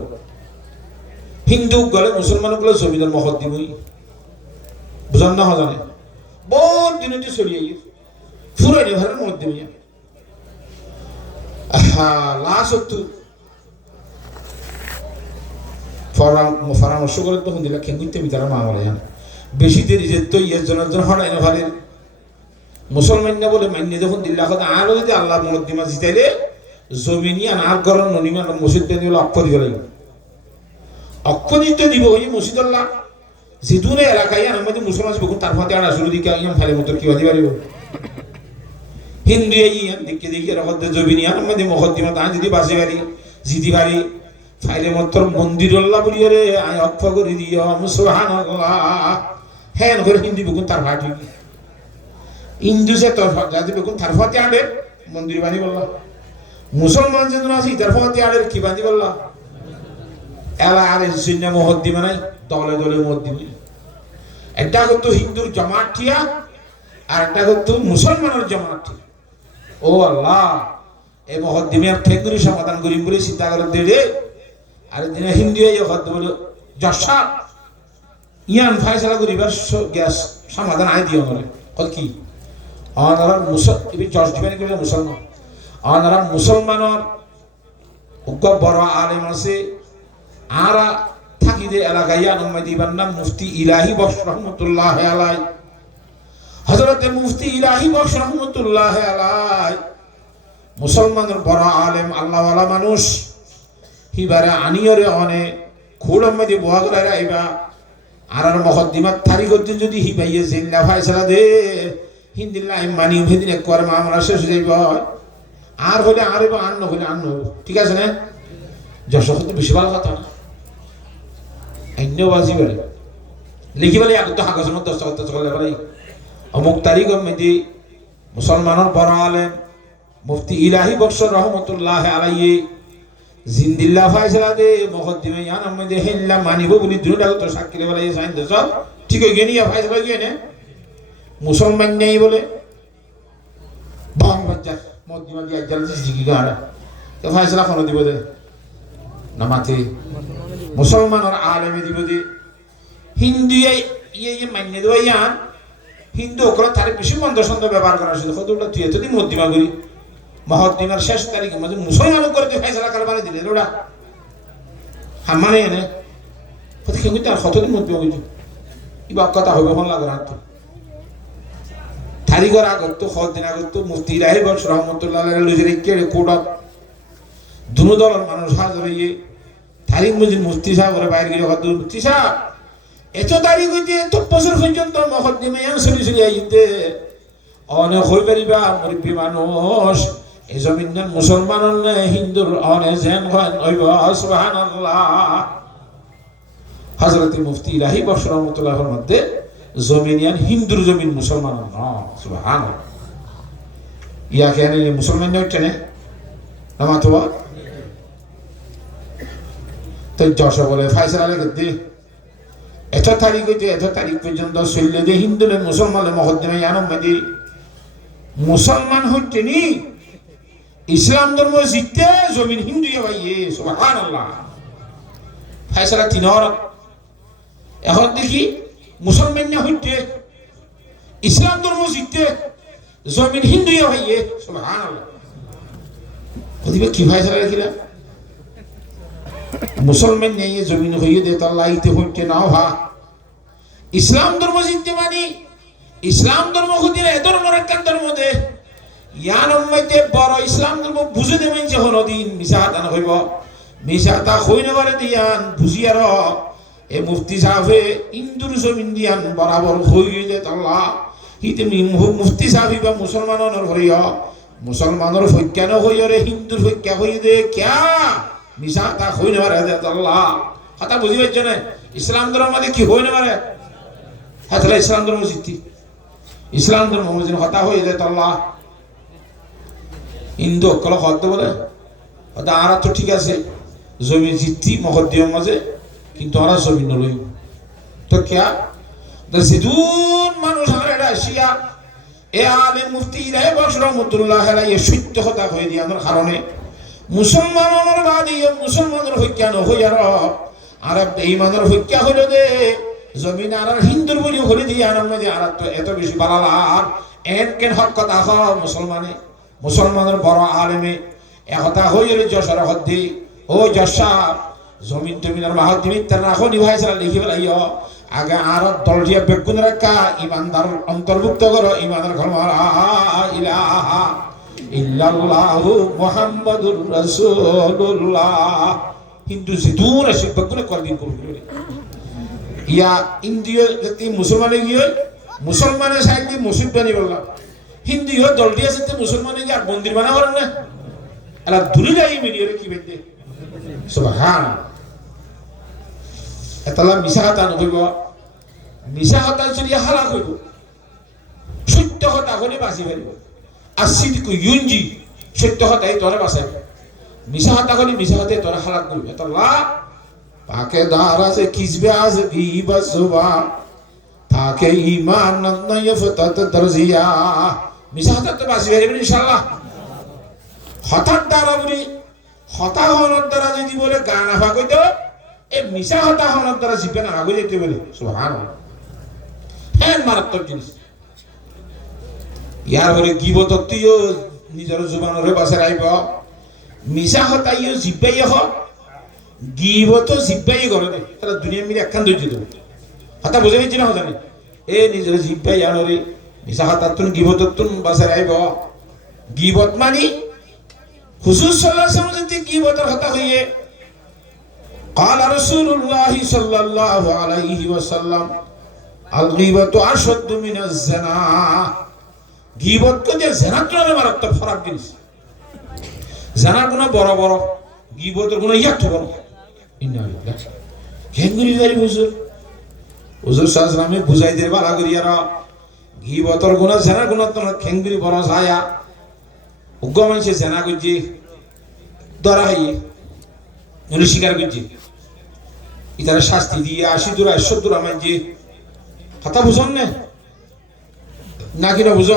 হিন্দু গলে মুসলমান গুলো জমিদার মহৎ দিবই বুঝান না জানে বহুত দিন চলিয়ে ফুরাই ঘরের মধ্যে লাস্ট পরামর্শ করে তখন দিলা খেঙ্গুইতে বিতারা মা বলে জান বেশি দেরি যে তো ইয়ের জন্য হরাই ভালের মুসলমান না বলে মান্য যখন দিল্লা কথা আরো যদি আল্লাহ মুকদ্দিমা জিতাইলে জমিনি আর গরম ননিমান মসজিদ দিলে অক্ষর দিবে অক্ষরিত দিব ওই মসজিদুল্লাহ জিদুনে এলাকায় আমাদের মুসলমান বহু তার ফাতে আর শুরু দিকে ইয়াম ফালে মতো কি বাজি পারিব হিন্দু ইয়ান দেখে দেখে রকত জমিনি আমাদের মুকদ্দিমা তা যদি বাসে পারি জিদি পারি ফাইলে মত মন্দিরুল্লাহ বলি রে আই অক্ষ করে দিও সুবহানাল্লাহ হ্যাঁ করে হিন্দু বহু তার ফাটি হিন্দু সে তোর যাতে বহু তার ফাতে আড়ে মন্দির বানি বললা মুসলমান যে আছে তার ফাতে আড়ে কি বানি বললা এলা আর জিন্না মুকদ্দিমা নাই দলে দলে মুকদ্দিমা একটা কত হিন্দুর জামাত ঠিয়া আর একটা কত মুসলমানের জামাত ঠিয়া ও আল্লাহ এই মুকদ্দিমার ঠেকুরি সমাধান করিম বলে চিন্তা করে দে আর দিনে হিন্দু এই কথা বলে জশা ইয়ান ফায়সালা করিবার গ্যাস সমাধান আই দিও করে কত কি আনারা মুসলমান জশ দিবেন কি মুসলমান আনারা মুসলমানের উগ্র বড় আলেম আছে আরা থাকি দে এলাকায় আনন্দ দিবার নাম মুফতি ইলাহি বক্স রহমতুল্লাহ আলাই হযরতে মুফতি ইলাহি বক্স রহমতুল্লাহ আলাই মুসলমানের বড় আলেম আল্লাহওয়ালা মানুষ হিবারে আনিয়রে অনে খুড়ম মধ্যে বহাগরা আইবা আর মুকদ্দিমাত তারিখ যদি হিবাইয়ে জিল্লা ফায়সালা দে হিন্দিল্লাহ মানি হেদিন একবার মামলা শেষ হয়ে যাইব আর হলে আর আন্ন হলে আন্ন ঠিক আছে না যশোর তো বেশি ভালো কথা না বাজি বলে লিখি বলে এক তো কাগজের মধ্যে দস্তখত করলে বলে অমুক তারিখ মধ্যে মুসলমানের বড় আলেম মুফতি ইলাহি বক্স রহমতুল্লাহ আলাইহি জিন্দিল্লাহ ফায়সালা দে মুকদ্দিমা ইয়ান মধ্যে হিল্লা মানিব বলি দুটা তো সাক্ষী বলে সাইন দে সব ঠিক হয়ে গেনি ফায়সালা গিয়ে নে মুসলমান নেই বলে বাং বাচ্চা মুকদ্দিমা দিয়া জলদি জিগি গাড়া তো ফায়সালা কোন দিব দে না মাতে মুসলমানের আলেমে দিব দে হিন্দু ইয়ে মান্য দেওয়া ইয়ান হিন্দু ওগুলো তার বেশি মন্দ সন্দ ব্যবহার করা শুধু কতটা তুই এতদি মুকদ্দিমা করি মুকদ্দিমার শেষ তারিখে মাঝে মুসলমান করে তুই ফায়সালা কারবারে দিলে ওটা হামানে এনে কত খেয়ে আর কতদিন মুকদ্দিমা কইছো ইবা কথা হবে কোন লাগে না তো তারিখের আগত তো কতদিন আগত মুফতি ইলাহি বক্স রহমতুল্লাহ আলাইহি লুজরে কেড়ে কোডত দুনো দলের মানুষ হাজার হইয়ে তারিখ মজিদ মুফতি সাহেব করে বাইরে গিয়ে কত মুফতি সাহেব এত তারিখ হইতে এত বছর পর্যন্ত মুকদ্দিমা ইয়ান চলি চলি আইতে অনেক হই পারিবা মুরব্বী মানুষ এই জমিনের মুসলমানের নে হিন্দুর অনেক যেন হইব সুবহানাল্লাহ হযরত মুফতি ইলাহি বক্স রহমতুল্লাহর মধ্যে জমিনিয়ান হিন্দুর জমিন মুসলমান সুবহানাল্লাহ ইয়া কেন মুসলমান নয় কেন নামাতোয়া তো যশো বলে ফায়সালা লেগে দে এত তারিখ হইতে এত তারিখ পর্যন্ত চললে যে হিন্দুরে মুসলমানের মুকদ্দিমা ইয়ান মধ্যে মুসলমান হইতে নি ইসলাম ধর্ম জিততে জমিন হিন্দু ভাইয়ে সুবহানাল্লাহ ফায়সালা তিনর এখন দেখি মুসলমান না হইতে ইসলাম ধর্ম জিততে জমিন হিন্দু ভাইয়ে সুবহানাল্লাহ কদিবে কি ফায়সালা লিখিলা মুসলমান নেই জমিন হইয়ে দে আল্লাহ ইতে হইতে না ভা ইসলাম ধর্ম জিততে মানে ইসলাম ধর্ম হইতে এ ধর্মের একখান ধর্ম দে ইয়ান মধ্যে বড় ইসলাম ধর্ম বুঝে দেবেন যে হনদিন মিশা দান হইব মিশা তা হই না পারে দিয়ান বুঝি আর এ মুফতি সাহেবে ইন্দুর জমিন দিয়ান বরাবর হই দে আল্লাহ হিতে মুফতি সাহেব বা মুসলমানের হইয়া মুসলমানের হইজ্ঞান হইরে হিন্দুর হইজ্ঞা হই দে ক্যা মিশা তা হই না পারে দে আল্লাহ কথা বুঝি পাইছ না ইসলাম ধর্ম মানে কি হই না পারে হাতলা ইসলাম ধর্ম জিতি ইসলাম ধর্ম মজিন কথা হই দে আল্লাহ হিন্দু অকল হতে বলে হয়তো আরা তো ঠিক আছে জমি জিতি মুকদ্দিমার মাঝে কিন্তু আরা জমি নলই তো ক্যা জিদুন মানুষ আমরা রাশিয়া এ আলেম মুফতি ইলাহি বক্স রহমতুল্লাহ আলাইহি সত্য কথা কই দি আমার কারণে মুসলমানের বাদী মুসলমানের হইয়া ন হইয়ার আরব বেঈমানের হইয়া হইল দে জমিন আর হিন্দুর বলি হলি দি আর মধ্যে আর তো এত বেশি বালালা এন কেন হক কথা হ মুসলমানে মুসলমানের বড় আলেমে একথা হইলে যশোর হদ্দি ও যশা জমিন টমিনের মাহত দিমিত তার রাখো নিভাই সারা লিখি পেলাইও আগে আর দলটিয়া বেগুন রাখা ইমানদার অন্তর্ভুক্ত করো ইমানের ঘর ইলাহা ইল্লাল্লাহু মুহাম্মাদুর রাসূলুল্লাহ হিন্দু জিদুর আছে বেগুনে কদিন করবে ইয়া ইন্ডিয়া যেতে মুসলমানে গিয়ে মুসলমানে সাইডে মসজিদ বানি বললাম হিন্দু হয়ে দলটি আছে মুসলমানে গিয়ে আর মন্দির বানা করেন না এলা দূরে যাই মিলিয়ে কি বেঁধে সুবহান এতলা মিশা কথা নকইব মিশা কথা যদি হালা কইব সত্য কথা হলে বাঁচি পারিব আর সিদ্দিকু ইউনজি সত্য কথাই তোরা বাঁচাই মিশা কথা হলে মিশা কথাই তোরা হালাক করবে এতলা পাকে দার আছে কিসবে আছে গিবা সুবা তাকে ঈমান নয় ফতাত দরজিয়া মিশা কথা তো বাঁচি পারিব ইনশাআল্লাহ হঠাৎ দ্বারা বলি হতা হওয়ার দ্বারা যদি বলে গান আফা কইতো এই মিশা হতা হওয়ার দ্বারা জিবে না আগে যেতে বলে সুবহানাল্লাহ হ্যাঁ মারাত্মক জিনিস ইয়ার পরে গিবতত্তিও নিজের জুবানরে বাসে রাইব মিশা হতাইও জিব্বাই হ গিবত জিব্বাই করে দে তারা দুনিয়া মিলে একখান ধৈর্য দেবে হতা বুঝে নিচ্ছি না হতা নেই এ নিজের জিব্বাই আনরে মিশা হতাতুন গিবততুন বাসে রাইব গিবত মানি হুজুর সাল্লাল্লাহু আলাইহি ওয়াসাল্লাম যদি গীবতের কথা হইয়ে قال رسول الله صلى الله عليه وسلم الغيبة أشد من الزنا গীবত কে জিনা তুলনায় মারাত্মক ফারাক জিনিস জিনা গুনাহ বড় বড় গীবতের গুনাহ ইয়াত বড় ইন্না লিল্লাহি কেঙ্গুরি বাড়ি হুজুর হুজুর সাল্লাল্লাহু আলাইহি ওয়াসাল্লাম বুঝাই দিয়ে বালা করিয়ারা গীবতের গুনাহ জিনা গুনাহ তো কেঙ্গুরি বড় ছায়া উগ্রমান সে জেনা করছে ধরা হইয়ে উনি স্বীকার করছে ইতারা শাস্তি দিয়ে 80 দূরা 100 দূরা মানছে কথা বুঝন না কিনা বুঝ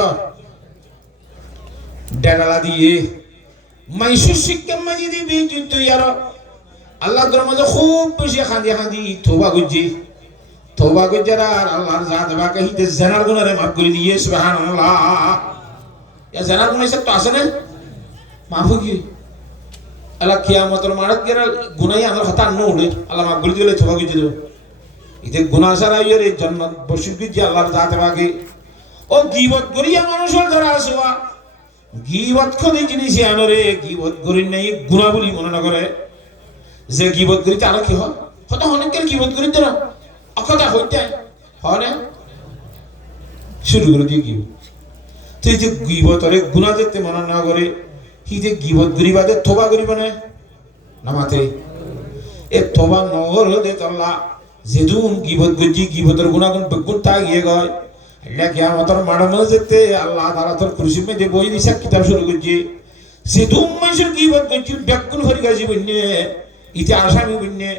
ডেডালা দিয়ে মাইসুর শিক্ষা মাঝি দিবি যুদ্ধ ইয়ার আল্লাহ দরমাজে খুব বেশি খান্দি তোবা করছে আর আল্লাহর জাত বাকে হিতে জেনার গুনারে মাফ করে দিয়ে সুবহানাল্লাহ জানার গুনাহ সব তো আছে না মাফ কি আল্লাহ কিয়ামতের মারাত গেরা গুনাহ আমার হাত আন্ন উড়ে আল্লাহ মাফ করে দিলে তোবা করে দিও ইতে গুনাহ সারা এর জান্নাত বসির কি আল্লাহর জাতে বাকি ও গীবত করিয়া মানুষের ধরা আসবা গীবত কোন জিনিস আনরে গীবত করি নাই গুনাহ বলি মনে না করে যে গীবত করি তার কি হয় কত অনেকের গীবত করি দেন অকথা হইতে হয় না শুরু করে দিয়ে গীবত তুই যে গীবতরে গুনাহ যেতে মনে না করে কি যে গীবত গরিবাদে তোবা করিব না মাতে এ তোবা নহর দে তল্লা যেদুন গীবত গজি গীবতের গুনাহগুন বেগুন তা গিয়ে গয় আল্লাহ কিয়ামতের মাড়মে যেতে আল্লাহ তাআলা তোর কুরসি মে যে বই দিছে কিতাব শুরু করজি যেদুন মানুষের গীবত গজি বেগুন হরি গাজি বন্নে ইতি আসামি বন্নে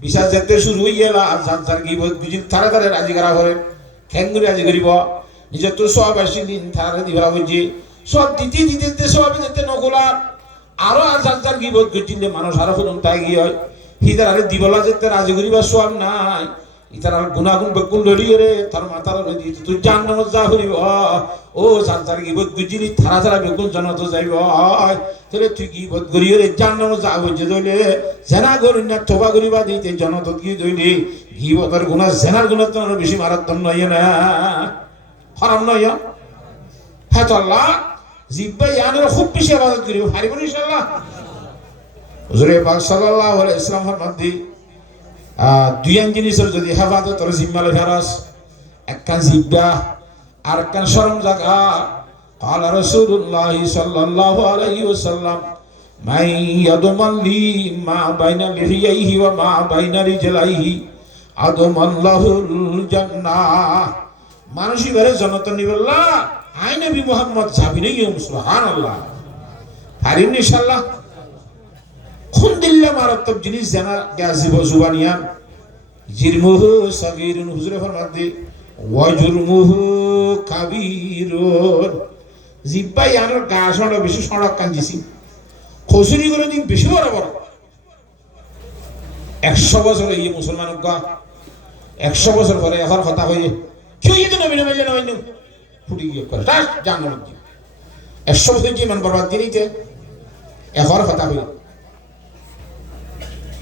বিচার যেতে শুরু হইলা আর যার গীবত গজি তাড়াতাড়ি রাজি করা করে খেঙ্গুরি রাজি করিব নিজে তো সব আসি দিন তারা দিবা হইছে সব দিতে সব যেতে নকলা আরো যার গীবত করছিলেন মানুষ আরো কোন তাই গিয়ে হয় হিদার আরে দিবলা যেতে রাজি করিবা সব নাই ইতার আর গুনাগুন বেকুল লড়িয়ে রে তার মাথার লড়ি তুই জান্নাত যা হইব ও যার গীবত করছিলি তারা বেকুল জান্নাত যাইব তাহলে তুই গীবত করিয়ে রে জান্নাত যা হইছে দইলে জেনা করিন না তোবা করিবা দিতে জান্নাত কি দইলে গীবতের গুনাহ জেনার গুনাহ তো বেশি মারাত্মক নয় না হারাম নয় হ্যাঁ তো আল্লাহ জিব্বা ইয়ানের খুব বেশি ইবাদত করিব পারিব ইনশাআল্লাহ হুজুরে পাক সাল্লাল্লাহু আলাইহি ওয়াসাল্লাম ফরমাতি দুই জিনিসের যদি হেফাজত আর জিম্মা লই ফেরাস একখান জিব্বা আর একখান শরম জায়গা قال رسول الله صلى الله عليه وسلم من يضمن لي ما بين لحييه وما بين رجليه أضمن له الجنة মানুষই বেরে জনতা নিবল্লাহ আই নবী মুহাম্মদ যাবি নাকি সুবহানাল্লাহ পারিম ইনশাআল্লাহ খুন দিল্লা মারাত্মক জিনিস জানা গাজিব জুবানিয়ান জিরমুহু সাগীরুন হুজুরে ফরমাতে ওয়া জুরমুহু কাবীরুন জিব্বাই আর গাছড় বেশি সড়ক কাঞ্জিছি খসুরি গুলো দিন বেশি বড় 100 বছর এই মুসলমান গা 100 বছর পরে এখন কথা হয়ে কেউ যদি নবী নবী নবী ফুটি গিয়ে করে জানো 100 বছর জীবন বরবাদ দিনিতে এখর কথা হইল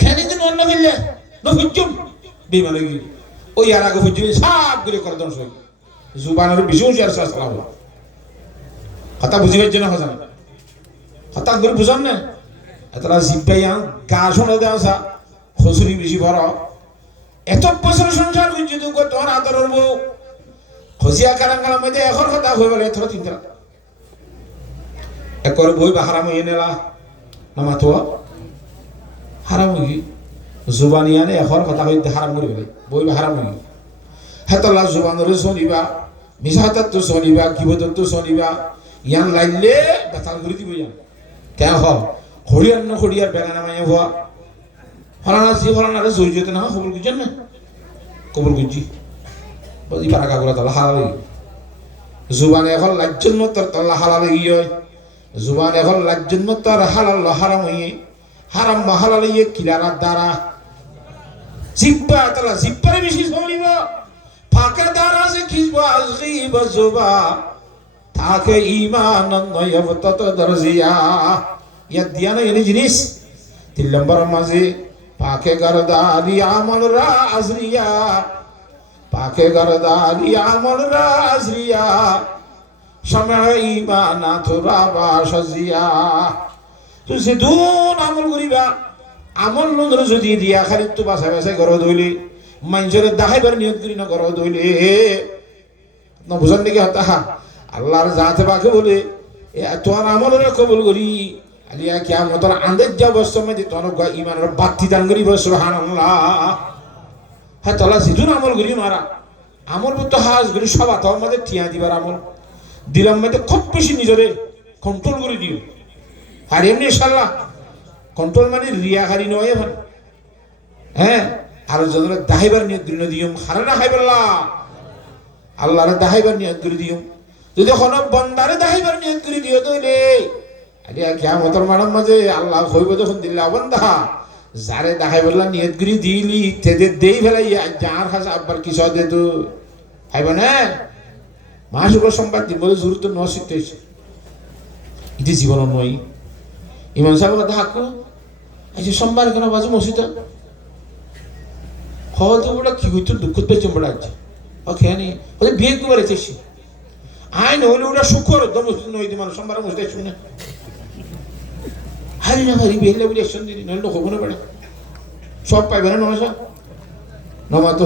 খেনি দিন অন্য মিললে নুজুম বিমানে গিয়ে ওই আর আগে হুজুরি সব করে করে দন সই জুবানের বিশু আর সালাম কথা বুঝি পাইছে না হজান হঠাৎ করে বুঝান না এতটা জিব্বাইয়া গা শোনা দেওয়া সা খসুরি বেশি বড় এত বছর সংসার করছি তুই তোমার আদরের বউ খসিয়া কারাঙ্গালার মধ্যে এখন কথা হয়ে বলে এত চিন্তা একর বই বা হারাম হয়ে নেলা নামা তো হারাম হয়ে জুবানি আনে এখন কথা হইতে হারাম করে বলে বই বা হারাম হয়ে হেতলা জুবানের শনিবা মিশাহাত তো শনিবা কিবত তো শনিবা ইয়ান লাইলে বেতাল করে দিব ইয়ান কেন হ হরিয়ার না হরিয়ার বেগানা মাইয়া হওয়া ফলানা জি ফলানারে জড়ি যেতে না কবুল করছেন না কবুল করছি বলি পারা কাগুলা তালা হালালে জুবান এখন লাজ্জন মতর তাল্লা হালালে গিয়ে জুবান এখন লাজ্জন মতর হালাল হারাম হইয়ে হারাম হালালে গিয়ে কিলানার দ্বারা জিব্বা তালা জিব্বারে বেশি চলিব ফাঁকে দ্বারা যে খিসবা আজগিব জুবা তাকে ইমান নয় তত দরজিয়া ইয়া দিয়া না এনে জিনিস 3 নম্বর মাঝে পাকে গরদারি আমল রা আজরিয়া পাকে গরদারি আমল রা আজরিয়া সময় ইমান তোরা বাসজিয়া তুই দুন আমল করিবা আমল নন্দর যদি দিয়া খালি তো বাসা বাসায় ঘর ধইলে মানুষের দেখাইবার নিয়ত করি না ঘর ধইলে না বুঝান নাকি হতা আল্লাহর জাতে পাকে বলে তোমার আমলের কবুল করি আলিয়া কিয়ামতের আন্দাজ যাব সময় যে তোর ইমানের বাতি দান করিব সুবহানাল্লাহ হ্যাঁ তোলা জিদুন আমল করি মারা আমল তো হাজ করি সবা তো আমাদের ঠিয়া দিবার আমল দিলাম মধ্যে খুব বেশি নিজরে কন্ট্রোল করে দিও আর এমনি ইনশাআল্লাহ কন্ট্রোল মানে রিয়াকারি নয় এখন হ্যাঁ আর যাদের দাহাইবার নিয়ত করে দিও হারানা খাইবাল্লা আল্লাহর দাহাইবার নিয়ত করে দিও যদি কোনো বন্দারে দাহাইবার নিয়ত করে দিও তইলে আলিয়া কিয়ামতের মাঠের মাঝে আল্লাহ কইব যখন দিল্লা বন্দা যারে দাহাইবাল্লা নিয়ত করে দিলি তেদের দেই ফেলাই যার কাছে আব্বার কিছু দে তো খাইব না মাসুক সম্পাদ দিব জরুরত নসিত হয়েছে এটি জীবন নয় ইমাম সাহেব কথা হাকু আচ্ছা সোমবার কেন বাজু মসজিদ হয়তো ওটা কি হইতো দুঃখ পেয়েছে বড় আছে ও খেয়ে নি ওদের বিয়ে করে চেয়েছি আইন হইলে ওটা শুক্র মসজিদ নয় মানে সোমবার মসজিদ শুনে হারি না হারি বিয়ে বলে একশন দিন নইলে হবো না পড়ে সব পাইবে না নমসা নমা তো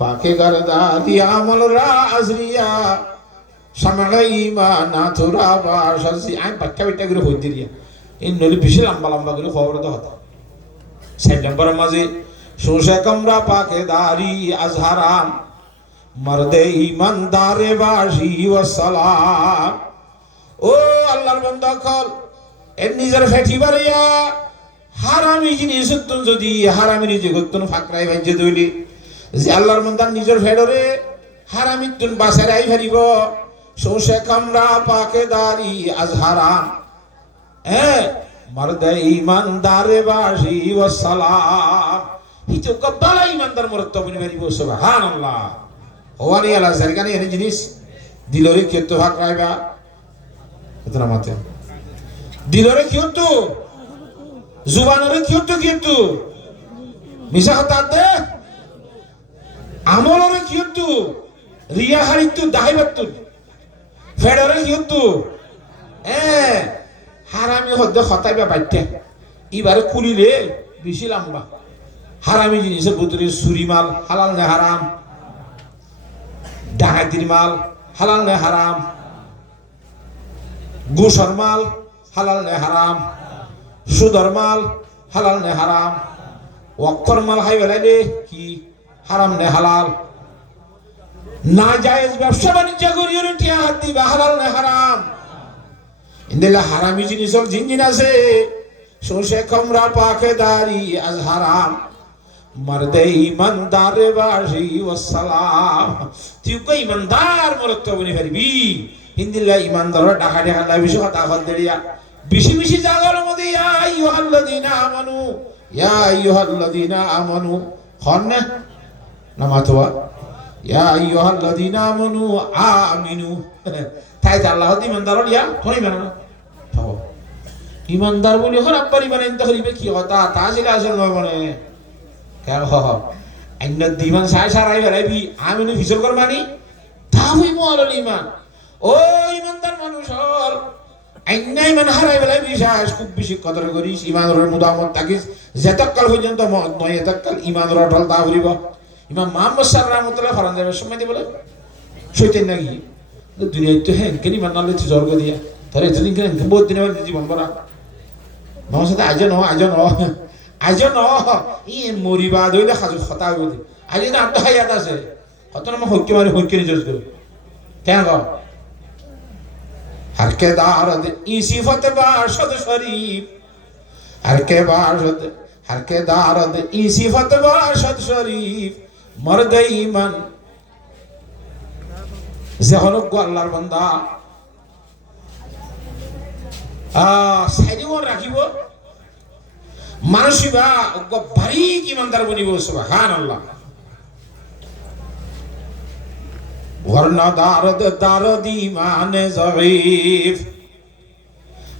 পাকে গারদা দিয়া আমল রা আজরিয়া সামাগাই মা না তোরা বাসি আইন বাচ্চা বাচ্চা করে হই দিয়া এই নইলে বেশি লম্বা লম্বা করে খবর তো হতো 7 নম্বরের মাঝে সোসে কমরা পাকে দারি আজহারাম মর্দে ইমানদারে বাসি ওয়াসালাম ও আল্লাহর বান্দা কল এর নিজের ফেটি বাড়িয়া হারামি জিনিস যদি হারামি নিজে করতেন ফাঁকরাই ভাইজে দইলি যে আল্লাহর বান্দা নিজের ফেডরে হারামি তুন বাসারাই ফেরিব সোসে কমরা পাকে দারি আজহারাম হ্যাঁ মর্দে ইমানদারে বাসি ওয়াসালাম হিতো কব্বালা ইমানদার মরত্ব বনি ফেরিব সুবহানাল্লাহ ওয়ানি আলা জারগানি এনে জিনিস দিলরে কি তো ভাগ রাইবা এতনা মাতে দিলরে কি তো জুবানরে কি তো মিশা কথা দে আমলরে কি তো রিয়া হারিত দাহিবাত ফেডরে কি তো হারামি হদ্দ খতাইবা বাইতে এবারে কুলিলে বেশি লম্বা হারামি জিনিসের ভিতরে চুরি মাল হালাল না হারাম ডাকাতির মাল হালাল না হারাম ঘুষের মাল হালাল না হারাম সুদের মাল হালাল না হারাম ওয়াক্ফর মাল খাই বেলাইলে কি হারাম না হালাল না জায়েজ ব্যবসা বাণিজ্য করিও টিয়া হাত দিবা হালাল না হারাম ইন্দেলা হারামি জিনিসের জিনজিন আছে সোসে কমরা পাকে দারি আজ হারাম মর্দে ইমানদার বাসি ওয়াসালাম তুই কই ইমানদার মরত্ব বনি ফেরবি হিন্দিল্লা ইমানদার ঢাকা ঢাকা লা বিশ কথা হল দেরিয়া বেশি বেশি জাগার মধ্যে ইয়া আইয়ুহাল্লাযীনা আমানু হন না নামাতোয়া ইয়া আইয়ুহাল্লাযীনা আমানু আমিনু তাই আল্লাহ ইমানদার ইয়া হই মানে ইমানদার বলি খারাপ পারি মানে ইনতা করিবে কি কথা তা ছিল আসল নয় মানে কেন অন্য দিমান সাই সারাই বেড়াইবি আমি নি ভিসল কর মানি তা হইব আলো ইমান ও ইমানদার মানুষ হল আইনাই মান হারাই বেলাই বিশ্বাস খুব বেশি কদর করিস ইমানের মুদামত থাকিস যেতকাল পর্যন্ত মত নয় এতকাল ইমানের অটল তা করিব ইমাম মুহাম্মদ সাল্লাল্লাহু আলাইহি ওয়াসাল্লাম ফরমান যাবে সময় দি বলে শয়তান নাকি দুনিয়া তো হ্যাঁ কেনি মানলে তুই জর্গ দিয়া তারে এতদিন কেন বহুত দিন হল জীবন ভরা আমার সাথে আজ ন ই মরিবা দইলে খাজু খতা হইব আজ না আত্ম হায়াত আছে কত না হইকে মারি হইকে নিজস দেব কেন গো हर के दारद ई सिफत बाशद शरीफ हर के दारद ई सिफत बाशद शरीफ मर्द ईमान जहन को अल्लाहर बंदा साइडिओ राखिब मानसिबा गो भारी ईमानदार बनिब सुबहानाल्लाह वरना दारद ईमान ज़ईफ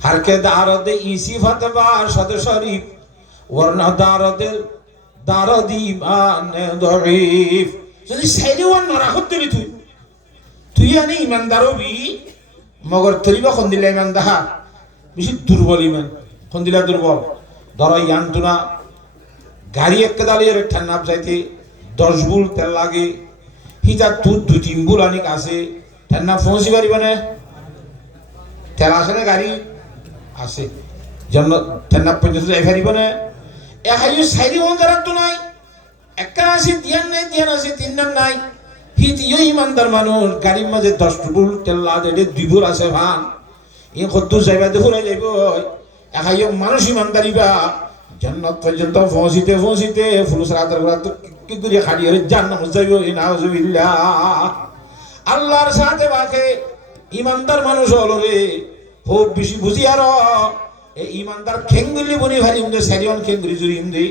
हर के दारद ई सिफत बाशद शरीफ वरना दारद ईमान ज़ईफ যদি সাইরে ওয়ান না রাখত দিলি তুই আনি ইমানদার হবি মগর তরিবা কোন দিলে ইমানদার বেশি দুর্বল ইমান কোন দিলা দুর্বল ধরো ইয়ান্তুনা গাড়ি একটা দাঁড়িয়ে ঠান্ডা যাইতে 10 বুল তেল লাগে হিতা তুই 2-3 বুল আনিক আছে ঠান্ডা পৌঁছি পারিব না তেল আছে না গাড়ি আছে জন্য ঠান্ডা পর্যন্ত যাই পারিব না এহাইও সাইরি ওয়ান তো নাই একটা আছে দিয়ান আছে 3 দিন নাই হিতিও ইমানদার মানুষ গাড়ির মাঝে 10 বুল তেল লাগে 2 বুল আছে ভান এই কত যাইবা দেখুন যাইব এহাইও মানুষ ইমানদারিবা জান্নাত পর্যন্ত পৌঁছিতে ফুলুস রাতের রাত কি করে খাড়ি হয়ে জান্নাত যাইব নাউজুবিল্লাহ আল্লাহর সাথে বাকে ইমানদার মানুষ হলো রে খুব বেশি বুঝি আর এই ইমানদার খেঙ্গুলি বনি ভারি উন্দে সারিয়ন খেঙ্গুলি জুরি উন্দে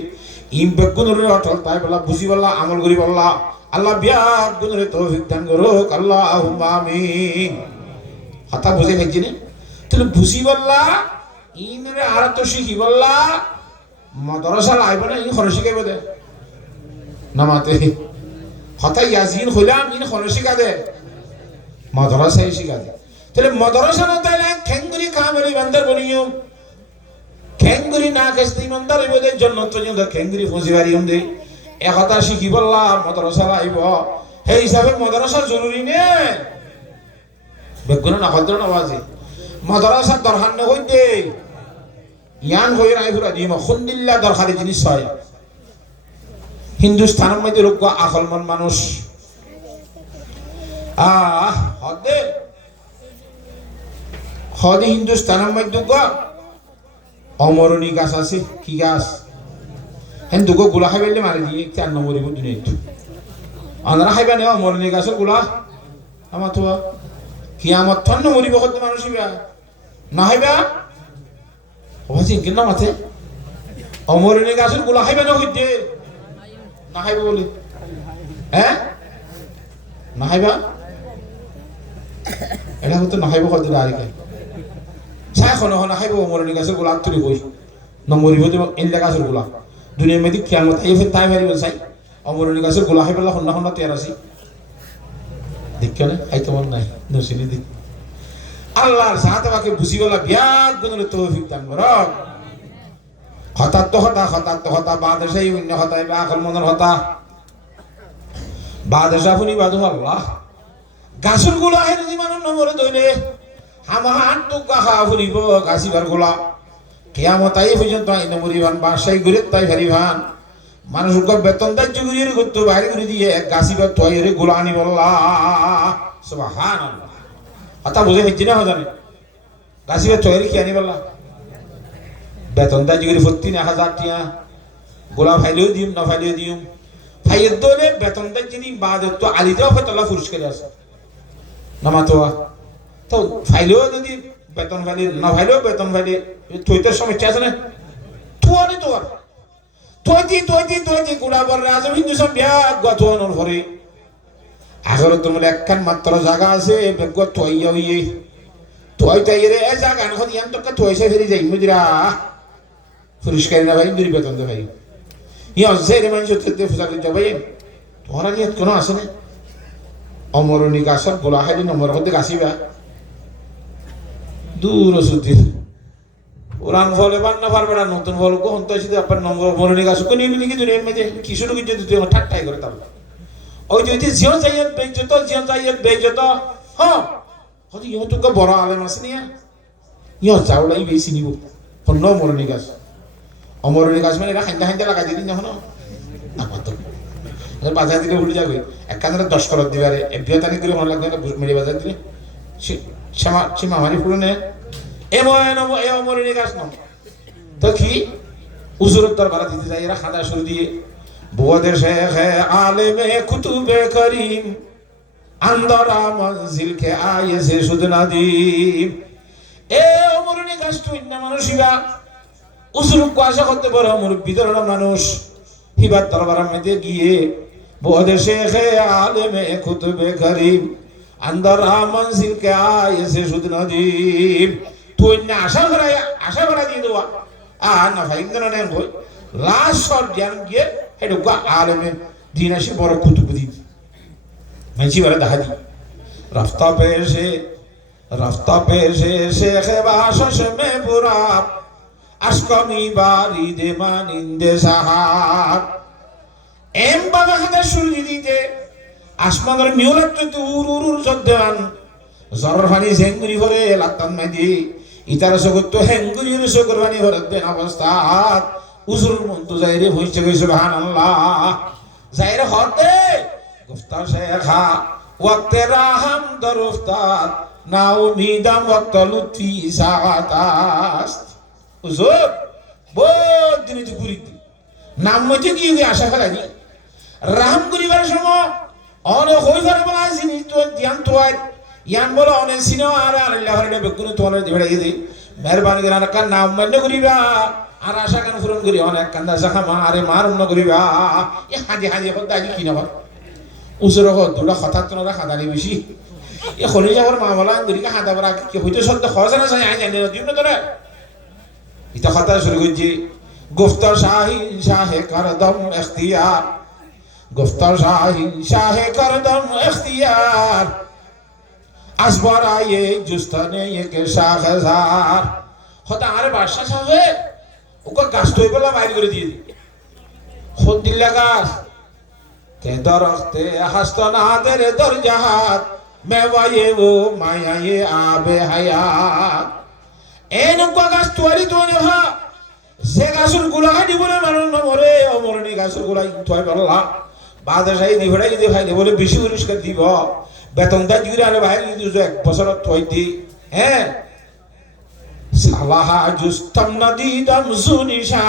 ইম বেগুনরে অটল তাই বলা বুঝি বলা আমল করি বলা আল্লাহ বিয়াত গুনরে তৌফিক দান করুক আল্লাহুম্মা আমিন কথা বুঝে ফেলছিনি তাহলে বুঝি বলা ইনরে আর তো শিখি বলা মাদ্রাসা লাইব না ইন খরচ শিখাইব দে নামাতে কথা ইয়াজিন হইলাম ইন খরচ শিখা দে মাদ্রাসায় শিখা দে তাহলে মাদ্রাসা না তাইলে খেঙ্গুরি কামেরি বান্দার বনিও খেঙ্গুরি না কাস্তি ইমানদার হইব দে জান্নাত পর্যন্ত খেঙ্গুরি ফসিবারি হন্দে এ কথা শিখি বললা মাদ্রাসা লাইব হে হিসাবে মাদ্রাসা জরুরি নে বেগুনা না হদ্র না বাজে মাদ্রাসা দরকার না হইতে ইয়ান হয়ে রাইফুরা দিমা খুন্দিল্লা দরকারি জিনিস হয় হিন্দুস্তানের মধ্যে লোক আকলমান মানুষ হদে হিন্দুস্তানের মধ্যে অমরণী গাছ আছে কি গাছ হেন দুগো গুলা খাইলে মারি দিয়ে 4 নম্বর দুনিয়া আনারা খাইবা নে অমরণী গাছের গুলা আমার তো কিয়ামত থন্ন মরিব কত মানুষ না খাইবা ওজি কিনা মাথে অমরণী গাছের গুলা খাইবা না হইতে না খাইবা বলি হ্যাঁ না খাইবা এটা হতো না খাইবা কত আর কি ছাই খন না খাইবা অমরণী গাছের গুলা তুলি কই নম্বরিব দেব ইনলা গাছের গুলা দুনিয়ার মধ্যে কিয়ামত এই ফের তাই মারিব চাই অমরণী গাছের গুলা খাইবা হন্না তেয়ার আছে দেখছো না আই তোমার নাই নসিনি দেখ আল্লাহর সাথে বাকি বুঝি বলা বিয়াত গুণের তৌফিক দান করো হতা বাদশাহী অন্য হতাই বা আকল মনের হতা বাদশাহ ফুনি বাদু আল্লাহ গাছুর গুলা হে যদি মানুষ নম্বরে দইলে হামাহান তো গাহা ফুরিব গাছিবার গুলা কিয়ামত আই পর্যন্ত আইন মরিবান বাসাই ঘুরে তাই ভারিবান মানুষ বেতন দাহ্য করিয়ে করতো বাইরে করে দিয়ে এক গাছিবার তৈরি গুলা আনি বললা সুবহানাল্লাহ কথা বুঝে হচ্ছে না জানে গাছিবার তৈরি কি আনি বললা বেতন দাহ্য করে 1000 টিয়া গোলা ফাইলেও দিম না ফাইলেও দিম ফাইয়ের দলে বেতন দাহ্য দিন বাদ তো আলিতেও হয়তো আল্লাহ পুরস্কার আছে নামাতোয়া তো ফাইলেও যদি বেতন ফাইলে না ফাইলেও বেতন ফাইলে তৈতের সমস্যা আছে না তুয়ারে তোর তৈতি গুড়া বল রাজ হিন্দু সব বিয়া গথনের ভরে আগর তোমার একখান মাত্র জায়গা আছে বেগ তৈয়া হইয়ে তোই তাই রে এ যা গান খন ইয়ান তোকে তোইছে ফেরি যাই মুদিরা পরিষ্কার না ভাই দুরি বেতন দে ভাই ইয়া জেরে মানুষ তে ফুসাতে যাবে তোরা নিয়ে কোনো আসে না অমরণী গাছর গোলা খাইলি নম্বর হতে গাছিবা দূর সুতি পুরান ফলে বান্না পারবে না নতুন ফল কোন তো এসে আপনার নম্বর অমরণী গাছ কোন এমনি কি দুনিয়ার মধ্যে কি শুরু কিছু তুই ঠাট্টাই করে তাহলে ওই যে জিও চাইয়ে বেজত হ্যাঁ হয়তো ইহ তোকে বড় আলেম আছে নিয়া ইহ চাউলাই বেশি নিব অন্য অমরণী গাছ অমরণী গাছ মানে এরা খাইতে খাইতে লাগাই দিন যখন বাজার দিলে উঠে যাবে একখানে 10 করত দিবারে এফবিওতানি দিলে মনে লাগবে না মেরে বাজার দিলে সে মামারি ফুলো নে এ অমরণী গাছ নাম তো কি উজুরত দরবার দিতে যাই এরা খাদা শুরু দিয়ে বুয়াদের শেখ আলেমে কুতুবে করিম আন্দরা মঞ্জিল কে আয়েছে শুধু নাদিম এ অমরণী গাছ তুই না মানুষিবা উজুরক আশা করতে পারো মুরব্বী ধরনের মানুষ হিবার দরবারের মধ্যে গিয়ে বুয়াদের শেখ আলেমে কুতুবে করিম আন্দরা মঞ্জিল কে আয়েছে শুধু নাদিম তুই না আশা করা দিয়ে দেওয়া না ভাই কেন নেন বই লাস্ট শট জ্ঞান গিয়ে এটা আলেমে দিন আসি বড় কুতুব দিন মানসি বলে দেখা দি রাস্তা পেশে শেখ বাসস মে পুরা আশকমি বাড়ি দে মানিন্দে সাহার এম বাবা হাতে শুরু দিতে আসমানের মিউলাত তো উর জদ্দান জরর ফানি জেঙ্গুরি ভরে লাতান মাদি ইতার সগত তো হেঙ্গুরির সগর ফানি ভরে দেন অবস্থা উজুর মন্ত যাইরে হইছে কই সুবহানাল্লাহ যাইরে হতে গুফতা শেখা ওয়াক্ত রাহম দরুফতার না উমিদাম ওয়াক্ত লুতফি সাআতাস উজুর বহুত দিন ঘুরি নাম মতে কি আশা ফেলানি রাহম করিবার সময় অনে হইবার বলা জিনিস তো ধ্যান তো ইয়ান বলো অনে সিনো আর আল্লাহ হরে বেকুন তোলে দিবড়াই দি মেহরবানি করে কান নাম মানে করিবা আর আশা কেন পূরণ করি অনেক কান্দা জাখা মারে মারুন না করিবা এ হাজি হদ্দা কি না উসুর দুটা হঠাৎ তোরা খাদানি বেশি এ খনি যাবার মামলা আন্দরিকা হাদা বরা কি হইতো সদ্য খরচ না চাই আই জানি না দিন তোরা ইতা খাতা শুরু করছি গুফতার শাহিন শাহে করদম ইখতিয়ার গুফতার শাহিন শাহে করদম ইখতিয়ার আসবার আয়ে জুস্তানে কে শাহজার হতা আরে বাদশা সাহেব ওকে গাছ তো বলা বাইরে করে দিয়ে খোদ দিল্লা গাছ কে দরখতে হাসতনা তেরে দরজাহাত মেওয়ায়ে ও মায়ায়ে আবে হায়াত এনকা গাছ তোয়ারি তো নেহা সে গাছের গুলা খাই বলে মানুষ না মরে অমরণী গাছের গুলা থয় পারলা বাদশাহী দিবড়াই যদি ভাই বলে বেশি পরিষ্কার দিব বেতনটা দিলে আরে ভাই যদি 1 বছর থই দি হ্যাঁ সালাহা জুস্তম নদীদম সুনিশা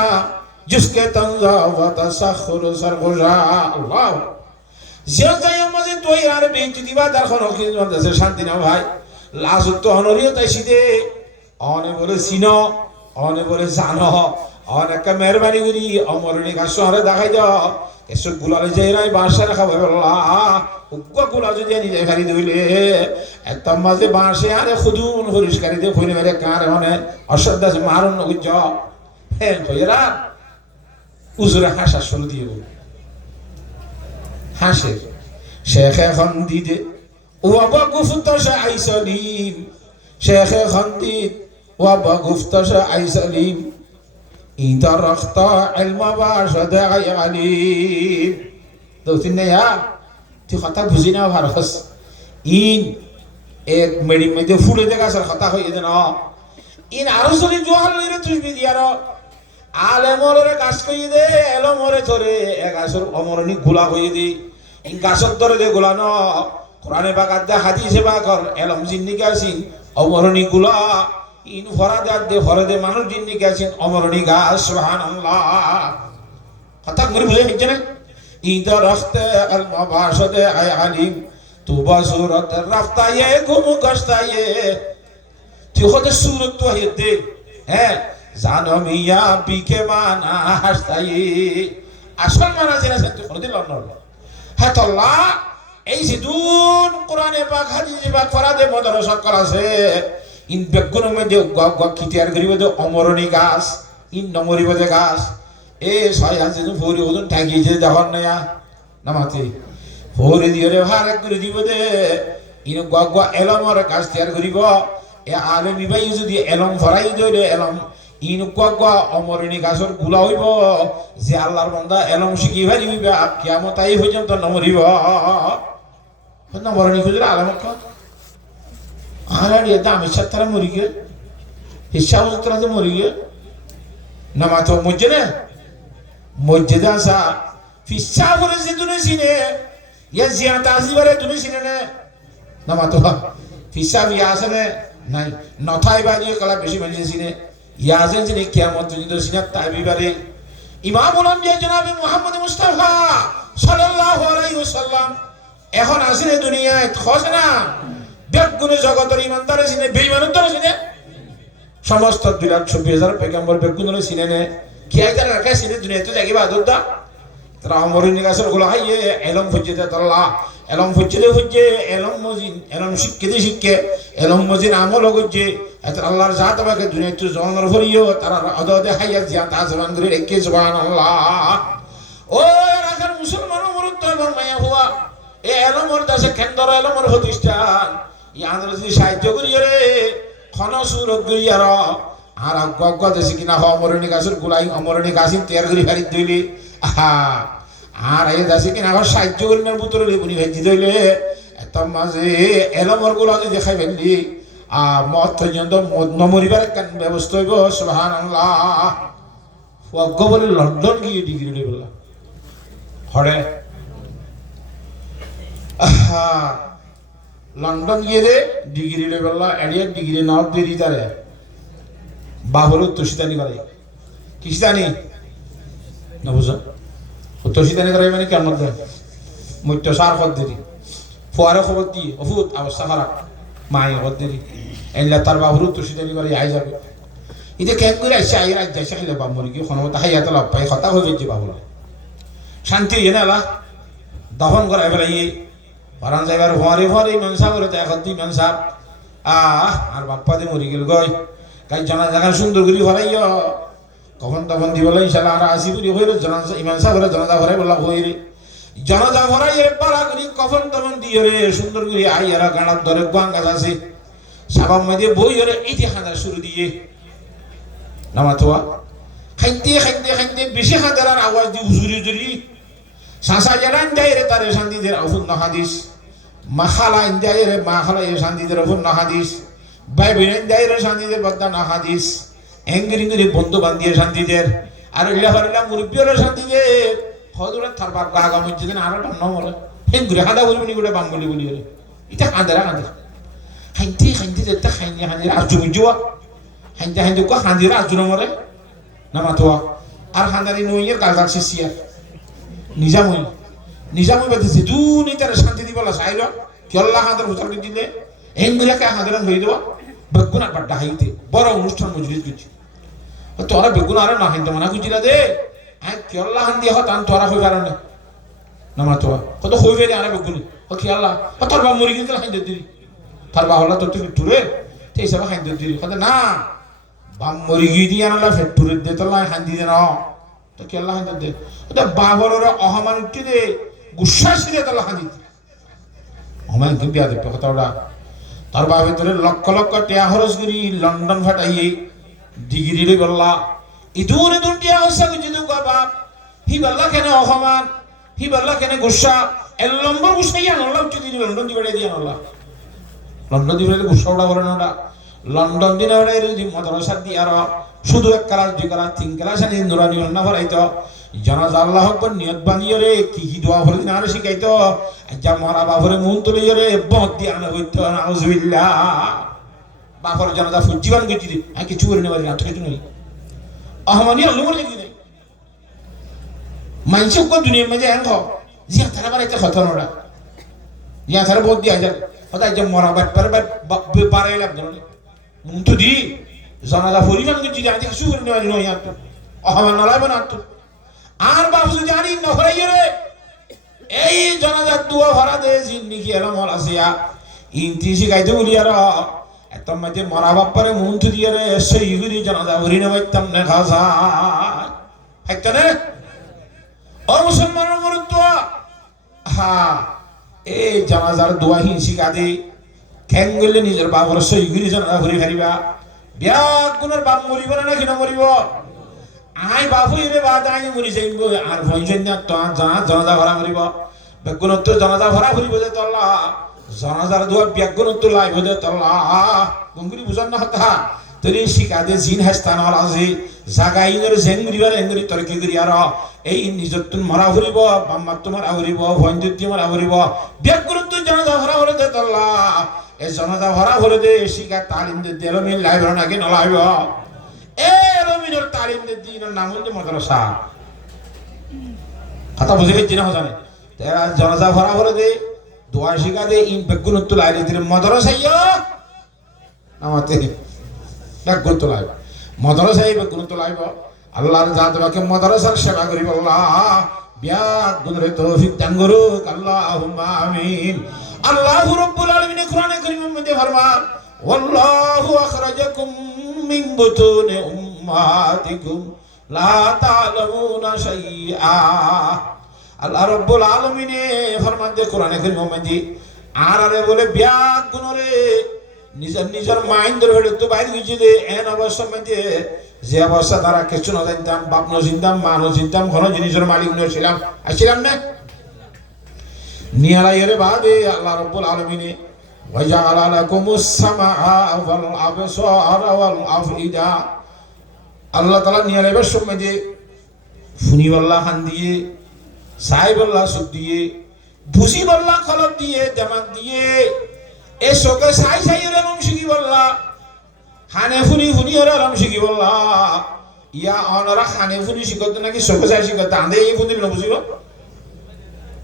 जिसके तंजावत सखर सरगोजा আল্লাহ জিয়াতায়ের মাঝে তুই আর বেঞ্চ দিবা দরখান হকি দেশে শান্তি না ভাই লাজ তো অনরিয় তাই সিদে অনে বলে সিনো অনে বলে জানো অনেক মেহরবানি করি অমরণী গাছ শহরে দেখাই দাও এসব গুলালে যাই নাই বাসা রাখা ভাই আল্লাহ উগ্র গুলা যদি নিজে ফেরি দিলে একদম মাঝে বাসে আরে খুদুন পরিষ্কারি দিয়ে খুলে মেরে কারে অনে অশ্রদ্ধা মারুন নগুজ হ্যাঁ কইরা উজুরে হাসা শুরু দিয়ে হাসে শেখ এখন দিদে ওয়াবা গুফতাশা আইসালিম শেখ এখন দিদ ওয়াবা গুফতাশা আইসালিম ইদা রাখতা ইলমা বাশাদ আলিম তো তিনে ইয়া তুই কথা বুঝি না ভারস ইন এক মেডি মধ্যে ফুলে দেখা সর কথা হই দেন ইন আরো সরি জোহাল লইরে তুই দিয়ার আলে মরে গাছ কই দে এলো মরে ধরে এক আসর অমরণী গুলা কই দি ইন গাছর ধরে দে গুলা ন কোরআনে বাগাত দে হাদিসে বাকর এলম জিন্নি গাছিন অমরণী গুলা ইন ফরাদাত দে ফরদে মানুষ জিন্নি গাছিন অমরণী গাছ সুবহানাল্লাহ কথা করে বুঝে নিচ্ছে না ইদা রাখতে আল মাবাশদে আই আলিম তুবা সুরত রাফতায়ে গুম গস্তায়ে তুই হতে সুরত তো দে হ্যাঁ জানো মিয়া বিকে মানা হাসতাই আসল মানা জেনে তুই কোনদিন লড়ল হ্যাঁ তল্লা এই যে দুন কোরআনে পাক হাদিসে পাক ফরাদে মাদ্রাসা করা আছে ইন বেগুনের মধ্যে খিটিয়ার করিব দে অমরণী গাছ ইন নমরিব দে গাছ এ 6,000 ভরি ওজন ঠাকিয়েছে দেখুন না নামাতে ভরি দিয়ে রে ভার এক করে দিব দে ইন গুয়া এলমর গাছ তৈয়ার করিব এ আলমী ভাই যদি এলম ভরাই দে এলম ইন গুয়া অমরণী গাছের গুলা হইব যে আল্লাহর বান্দা এলম শিখি ভারিবি কিয়ামত আই পর্যন্ত নমরিব নমরণী খুঁজলে আলামত আর দামের সাথে তারা মরি গিয়ে হিসাব তারা মরি গিয়ে নামাত মসজিদে মসজিদে আসা ফিসা করেছে তুমি চিনে ইয়া জিয়াতা আসিবারে তুমি চিনে নে নামাত ফিসা ইয়া আছে নে নাই নথাই বাড়ি কলা বেশি মানুষ চিনে ইয়া আছেন চিনে কিয়ামত যদি চিনে তাই বিবারে ইমামুল আম্বিয়া জনাবে মুহাম্মদ মুস্তাফা সাল্লাল্লাহু আলাইহি ওয়াসাল্লাম এখন আসেন দুনিয়ায় খোঁজ না বেগুনে জগতের ইমানদারে চিনে বেঈমানদারে চিনে সমস্ত 2,26,000 পেগম্বর বেগুনে চিনে নে কি আইতার রাখে চিনে দুনিয়াতে জাগি বাদর দা তারা অমরণী গাছের গুলো হাইয়ে এলম ফুজিতে আল্লাহ এলম ফুজিতে ফুজে এলম মজিন এলম শিক্ষে এলম মজিন আমল গজে এত আল্লাহর জাত আমাকে দুনিয়াতে জনর ভরিও তারা আদদে হাইয়া জিয়া তা জবান করে রেখে সুবহানাল্লাহ ও রাখার মুসলমান মরুত এবং মায়া হুয়া এ এলমর দাসে কেন্দ্র এলমর প্রতিষ্ঠান ইয়াদের যদি সাহায্য করিও রে খন সুরত করিয়ার আর আগুয়া দেশে কিনা অমরণী গাছের গুলাই অমরণী গাছ তৈয়ার করি হারি দইলে আহা আর এই দাসে কিনা সাহায্য করিনার বুতরে বুনি ভেজি দইলে এত মাঝে এলমর গুলা যদি দেখাই ফেললি মদ পর্যন্ত নমরিবার একটা ব্যবস্থা হইব সুবহানাল্লাহ অজ্ঞ বলে লন্ডন গিয়ে ডিগ্রি বললাম হরে লন্ডন গিয়ে দে ডিগ্রি লেবেল এডিয়ার ডিগ্রি নট দেরি তারে বাবুর তুষিদানি করে কিসিদানি না বুঝো তুষিদানি করে মানে কেমন দেয় মধ্য সার খত দেরি ফুয়ারে খবর দিয়ে অফুত অবস্থা খারাপ মায়ে খত দেরি এনলা তার বাবুর তুষিদানি করে আই যাবে এটা কেন করে আসছে আই রাজ্য আসে খাইলে বাপ মরি গিয়ে কোনো হাইয়াতে লাভ পাই হতা হয়ে যাচ্ছে বাবুর শান্তি হয়ে না দফন করা এবার পারান যাইবার ভরে মেনসা করে তো এখন তুই মেনসা আর বাপ্পা দিয়ে মরি গেল গই কাই জানা জায়গা সুন্দর করি ভরাইয় কখন তখন দিবলে ইনশাল্লাহ আর আসি করি হইল জানাজা ইমানসা করে জানাজা ভরাই বললা হই রে জানাজা ভরাই পাড়া করি কখন তখন দিয়ে রে সুন্দর করে আই আর গাড়ার ধরে গোয়াং গাছ আছে সাবাম মধ্যে বই হরে ইতি হাঁদার শুরু দিয়ে নামাতোয়া খাইতে বেশি হাঁদার আর আওয়াজ দিয়ে উজুরি সাসা জানান যায় রে তারে শান্তিদের অফুন হাদিস মাখালা ইন্দায় রে মাখালা এ শান্তিদের অফুন হাদিস ভাই বোন যায় রে শান্তিদের বদান হাদিস এঙ্গিরি বন্ধু বান্ধিয়ে শান্তিদের আর ইলা হরিলা মুরব্বিয়র শান্তিদের হদুরা থারবা গাগা মসজিদে আর নম্বর হেঙ্গুরে হাদা বলবি গুড়ে বাম বলি রে এটা হাঁদারা খাইতে যেতে খাইনি আর জুজুয়া হাইতে কো হাঁদিরা আজু নম্বরে নামাতোয়া আর হাঁদারি নইয়ের গালগাল শেষিয়া নিজামই বাদিছে দুনি তার শান্তি দিবলা চাইল কি আল্লাহ হাঁদার ভোটার দিলে এঙ্গুলাকে হাঁদার হয়ে দেওয়া বেগুন আর বাড্ডা হাইতে বড় অনুষ্ঠান মজলিস করছি তোরা বেগুন আর না হাইতে মানা খুঁজিলা দে হ্যাঁ কি আল্লাহ হান দিয়ে হতান তোরা হয়ে পারে না নামা তোয়া কত হয়ে বেড়ে আনা বেগুন ও কি আল্লাহ ও তোর বা মরি কিন্তু হাইতে দিলি তার বা হল্লা তোর তুই টুরে সেই হিসাবে হাইতে দিলি কথা না বাম মরি গিয়ে দিয়ে আনালা ফের টুরে দে তোর হান্দি দে না তো কি আল্লাহ হান্দি দে ওটা বাবরের অহমান উঠতে দে গুসা সিরে তোর হান্দি অহমান কিন্তু বিয়া দেবে কথা ওটা তার বা ভিতরে লক্ষ লক্ষ টিয়া খরচ করি লন্ডন ফাটাইয়ে ডিগ্রি রে বললা ইদুন টিয়া হসা যদি বাপ হি বললা কেন অহমান হি বললা কেন গুসা এল নম্বর গুসাই আনলা উঠতে দিল লন্ডন দিবে দিয়ে আনলা লন্ডন দিবে গুসা ওটা বলে না ওটা লন্ডন দিনে ওটা যদি মাদ্রাসা দিয়ে আর শুধু এক ক্লাস দুই ক্লাস তিন ক্লাস আনি নুরানি না ভরাইতো জানাজা আল্লাহ আকবার নিয়ত বানিয়ে রে কি দোয়া ভরে দিন আর শিখাইতো আচ্ছা মরা বাবরে মন তুলে রে বদ দিয়ে আনা হইতো নাউজুবিল্লাহ বাবর জানাজা ফুজিবান গেছি রে আর কিছু করে নেবার না কিছু নেই অহমানি আল্লাহ মরে গেছি মানসি কো দুনিয়ার মধ্যে এন খাও জিয়া তারা বাড়াইতে খতন ওরা জিয়া তারা বদ দিয়ে আজার হতা যে মরা বাট পারে বাড়াই লাগ ধরে মন তো দি জানাজা ফুরিবান গেছি রে আজ কিছু করে নেবার নয় আর অহমান নলাইব না তো আর বাবু জানি নহরাইয়ে রে এই জানাজার দুয়া ভরা দে জিন্দিগি এরম হল আসিয়া ইনতি শিখাইতে বলি আর তোমাকে মরা বাপ্পারে মুন্টু দিয়ে রে সেইগুলি জানাজা ভরি না বাইতাম না খাজা হাইতানে ও মুসলমানের গুরুত্ব হ্যাঁ এই জানাজার দোয়া হিংসি কাঁদে খ্যাং গেলে নিজের বাবার সেইগুলি জানাজা ভরি হারিবা ব্যাগ গুণের বাপ মরিব না কিনা মরিব আই বাবু রে বাদ আই মরি যাইব আর ভয়জন না তো জানাজা ভরা মরিব বেগুন তো জানাজা ভরা ভরিব যে তল্লা জানাজার দোয়া বেগুন তো লাইব যে তল্লা গঙ্গুরি বুঝান না হতা তরি শিকাদে জিন হাস্তান হল আছে জাগাইনের জেঙ্গুরিবার এঙ্গুরি তরকি করি আর এই নিজত মরা ভরিব বাম্মা তোমার আভরিব ভয়ঞ্জত তোমার আভরিব বেগুন তো জানাজা ভরা ভরে যে তল্লা এই জানাজা ভরা ভরে দে শিকা তালিম দে দেলমিন লাইব নাকি নলাইব এলমিনের তালিম দে দিনের নাম হচ্ছে মাদ্রাসা কথা বুঝে গেছি না জানে জানাজা ভরা ভরে দে দোয়া শিখা দে ইন বেগুন তো লাইলে দিলে মাদ্রাসাইয়া নামাতে বেগুন তো লাইব মাদ্রাসাই বেগুন তো লাইব আল্লাহর জাত বাকে মাদ্রাসার সেবা করিব আল্লাহ বেগুনের তৌফিক দান করুক আল্লাহুম্মা আমিন আল্লাহু রাব্বুল আলামিন কোরআনে কারীমের মধ্যে ফরমান ওয়াল্লাহু আখরাজাকুম মিন বুতুনি উম্মাতিকুম লা তা'লামুনা শাইআ আল্লাহ রাব্বুল আলামিন ফরমান দে কোরআনে কারীমের মধ্যে আরে বলে বেগুনরে নিজের নিজের মাইন্ডের ভেতরে তো বাইরে গিয়ে দে এন অবস্থা মধ্যে যে অবস্থা তারা কিছু না জানতাম বাপ না চিনতাম মা না চিনতাম কোনো জিনিসের মালিক ছিলাম আসছিলাম না নিয়ালাইয়ের বাদে আল্লাহ রাব্বুল আলামিন ওয়াজআলা লাকুমুস সামাআ ওয়াল আবসারা ওয়াল আফইদা আল্লাহ তাআলা নিয়ালাইবার সময় যে ফুনিওয়াল্লাহ খান দিয়ে সাহেবুল্লাহ সুদ দিয়ে ভুসিবুল্লাহ কলব দিয়ে জামাত দিয়ে এ শোকে সাই সাইয়ের নাম শিখি বললা খানে ফুনি ফুনিয়ের নাম শিখি বললা ইয়া অনরা খানে ফুনি শিখতে নাকি শোকে সাই শিখতে আন্দে এই ফুনি না বুঝিব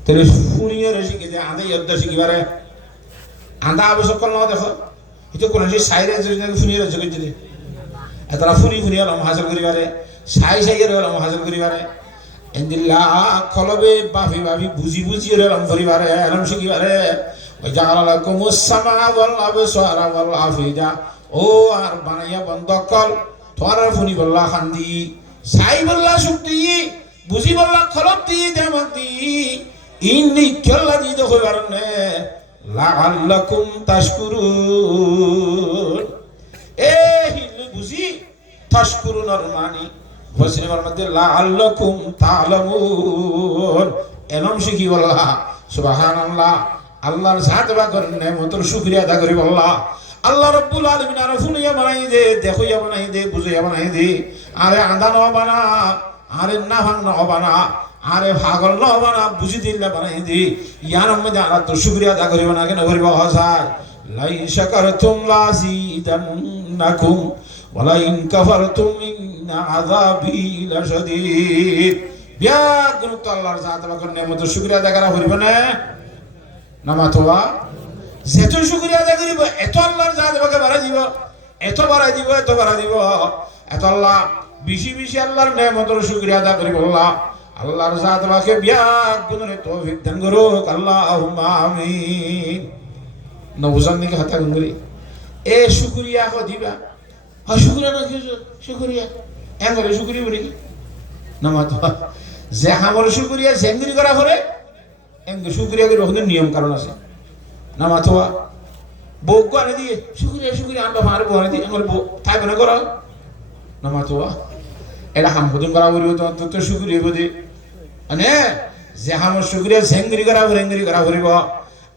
তাহলে ফুনিয়ের শিখে যে আন্দে ইয়দ্দা শিখিবারে আন্দা আবশ্যক না দেখো এটা কোন যে সাইরে যদি নাকি ফুনিয়ের শিখে দিলে এতরা ফুনি ফুনিয়ের নাম হাসিল করিবারে সাই সাইয়ের নাম হাসিল করিবারে এন্দিল্লা কলবে বাফি বাফি বুঝি বুঝি এর নাম করিবারে নাম শিখিবারে ওয়াজআলা লাকুমুস সামাআ ওয়াল আবসারা ওয়াল আফইদা ও আর বানাইয়া বন্ধ কল তোর ফুনি বল্লা খান্দি সাই বল্লা শক্তি বুঝি বল্লা খলপ দি জামাত দি ইন্নি কেল্লা দি দেখো বারনে লাআল্লাকুম তাশকুরুন এ হিল বুঝি তাশকুরুন আর মানি বসিনের মধ্যে লাআল্লাকুম তা'লামুন এনম শিখি বল্লা সুবহানাল্লাহ আল্লাহর সাথে বা করেন নেমতের শুকরিয়া আদা করি আল্লাহ আল্লাহ রাব্বুল আলামিন আর ফুনিয়া বানাই দে দেখইয়া বানাই দে বুঝিয়া বানাই দে আরে আদা ন বানা আরে না ভাঙ ন বানা আরে ভাগল ন বানা বুঝি দিলে বানাই দে ইয়ার মধ্যে আর তো শুকরিয়া আদা করিব না কেন করিব হাসায় লাই শাকারতুম লাযিদান্নাকুম ওয়ালা ইন কাফারতুম ইন্না আযাবি লাশাদীদ বিয়া গুণ তো আল্লাহর জাত বা করেন নেমতের শুকরিয়া আদা করা করিব না নামাতোয়া যেত শুকরিয়া আদায় করিব এত আল্লাহর জাত বাকে বাড়াই দিব এত বাড়াই দিব এত বাড়াই দিব এত আল্লাহ বেশি বেশি আল্লাহর নেমতের শুকরিয়া আদায় করিব আল্লাহ আল্লাহর জাত বাকে বিয়াক গুণের তৌফিক দান করুক আল্লাহুম্মা আমিন নবুজান নাকি হাতা গুঙ্গুরি এ শুকরিয়া হ দিবা হ শুকরিয়া না শুকরিয়া এঙ্গরে শুকরিয়া বলি নামাতোয়া যে আমার শুকরিয়া জেঙ্গরি করা করে এঙ্গে শুকরিয়া করে ওখানে নিয়ম কারণ আছে নামাতোয়া বউকে আনে দিয়ে শুকরিয়া শুকরিয়া আমরা মারে বউ আনে দিয়ে আমার বউ থাকবে না করো নামাতোয়া এটা হাম হুদুম করা বলিব তো শুকরিয়া বোধে মানে যে আমার শুকরিয়া জেঙ্গরি করা ভরেঙ্গরি করা ভরিব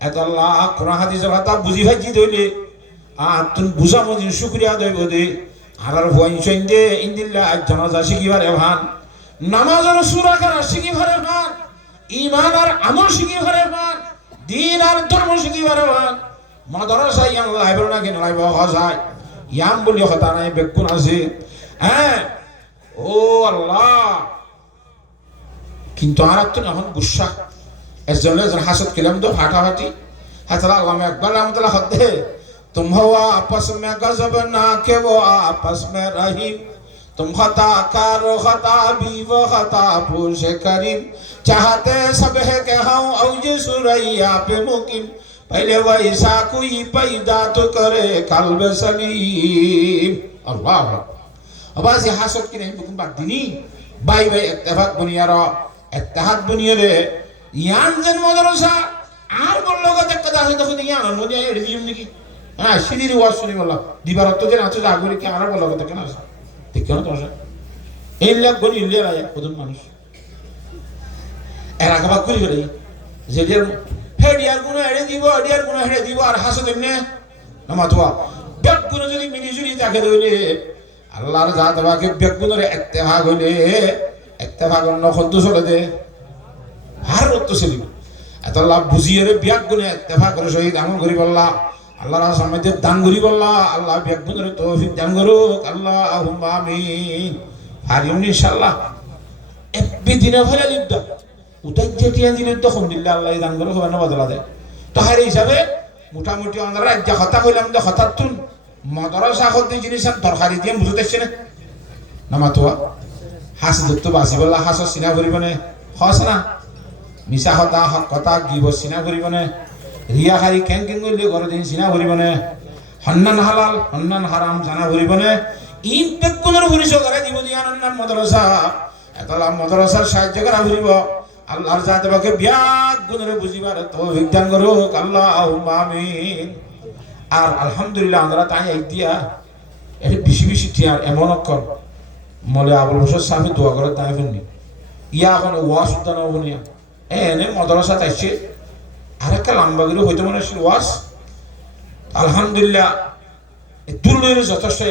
এত আল্লাহ কোরআন হাদিসের কথা বুঝি ভাজি ধইলে আর তুমি বুঝা মজি শুকরিয়া দইব দে আর ভয়ন দে ইন্দিল্লা জানাজা শিখিবার ভান নামাজ আর সূরা কারা শিখিবার ভান ঈমান আর আমল শিখিবার ভান দিন আর ধর্ম শিখিবার ভান মাদ্রাসায় ইয়াম লাইব না কেন লাইব হাজায় ইয়াম বলি কথা নাই বেকুন আছে হ্যাঁ ও আল্লাহ কিন্তু আর তো এখন গুসা এজনে হাসত কিলাম তো ফাটাফাটি হাতলা আল্লাহ একবার রাহমাতুল্লাহ হতে तुम हो आपस में गजब ना के वो आपस में रहीम तुम खता कारो खता भी वो खता पूछे करीम चाहते सब है कि हम औज सुरैया पे मुकीम पहले वैसा कोई पैदा तो करे कल्ब सलीम अल्लाह अब आज हासत की नहीं बुकुम बात दिनी बाई बाई इत्तेफाक बुनिया रो इत्तेहाद बुनिया रे यान जन मदरसा आर बोल लोग तक कदा से तो खुद यान मुझे ये रिव्यू नहीं की हाँ शिदीरी वास सुनी बोला दीवार तो जन आते जागुरी क्या आर बोल लोग तक ना ठीक है ना तो इन लोग बोली ले रहा है खुद मानुष এরা কবা করি করে যেদিন হেডিয়ার গুণ হেডে দিব হেডিয়ার গুণ হেডে দিব আর হাসো তেমনে নামাতোয়া বেক গুণ যদি মিলিজুলি তাকে দইলে আল্লাহর জাত বাকে বেক গুণের ইত্তেফাক হইলে ইত্তেফাক অন্য খদ্দ চলে দে আর রত চলিব এত লাভ বুঝিয়ে রে বেক গুণে ইত্তেফাক করে শহীদ আমল করি বললা আল্লাহর সামনে দান করি বললা আল্লাহ বেক গুণের তৌফিক দান করুক আল্লাহুম্মা আমিন আর ইনশাআল্লাহ এবি দিনে ফেলে লিবদা উঠাই যেটিয়া দিলে তো আলহামদুলিল্লাহ আল্লাহ দান করে হবে না বদলা দেয় তো হার হিসাবে মোটামুটি আমরা রাজ্য কথা কইলাম যে হঠাৎ তুন মাদ্রাসা হতে জিনিস তরকারি দিয়ে বুঝতেছে না নামাতোয়া হাস যত বাসি বলা হাস সিনা করিবনে হস না মিছা কথা হক কথা গিব সিনা করিবনে রিয়া হারি কেন কেন করলে ঘর দিন সিনা করিবনে হন্নান হালাল হন্নান হারাম জানা করিবনে ইন বেকুনের পরিচয় করে দিব দিয়ান নাম মাদ্রাসা এতলা মাদ্রাসার সাহায্য করা করিব আল্লাহর জাত বাকে বিয়াক গুণরে বুঝিবার তৌফিক দান করুক আল্লাহুম্মা আমিন আর আলহামদুলিল্লাহ আমরা তাই আইতিয়া এর বেশি বেশি টিয়ার এমন অক্ষর মলে আবুল হোসেন সাহেব দোয়া করে তাই ফেলনি ইয়া এখন ওয়াজ উদ্যান হবনিয়া এনে মাদ্রাসা তাইছে আরেকটা লম্বা করে হইতে মনে ছিল ওয়াজ আলহামদুলিল্লাহ দুলের যথেষ্ট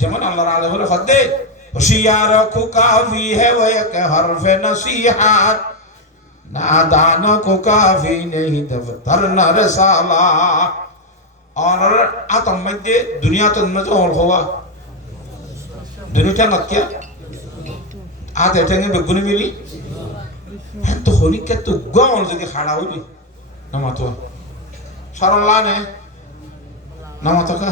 যেমন আল্লাহর আলে বলে হদে होशियारों को काफी है वो एक हर्फ नसीहत नादानों को काफी नहीं दफ्तर न रसाला और आतम में दे दुनिया तो न तो और हुआ दुनिया क्या मत क्या आते ठेंगे बेगुनी मिली हैं तो होनी क्या तो गाँव जगह खड़ा हुई नमातो शरणला ने नमातो का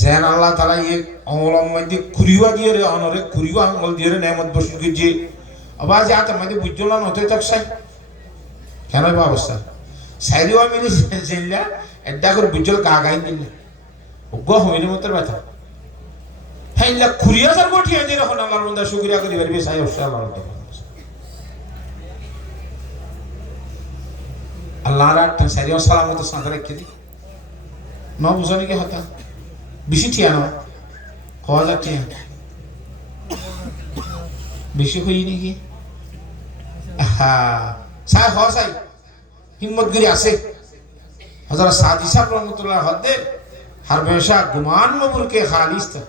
যেন আল্লাহ তাআলা এই অমলমধ্যে কুরিওয়া দিয়ে রে অনরে কুরিওয়া আঙ্গল দিয়ে রে নেমত বসু গিয়ে আবার যে আতে মধ্যে বুঝলো না হতে তক সাই কেন এই অবস্থা সাইরিও মিলি জিল্লা এডা করে বুঝল কাগাই দিল ওগো হইনি মতর কথা হ্যাঁ ইল্লা কুরিয়া যার গঠিয়ে দিয়ে রাখুন আল্লাহর বান্দা শুকরিয়া করি পারবে সাই অবশ্যই আল্লাহর আল্লাহ রাত সাইরিও সালামত সাথে রেখে দি না বুঝানি কি হতা বেশি ঠিয়া না হওয়া যাচ্ছে বেশি হই নাকি হ্যাঁ সাই হওয়া সাই হিম্মতগিরি আছে হযরত সাদি সাহেব রহমতুল্লাহ হদে हर हमेशा गुमान मबूर के खालिस था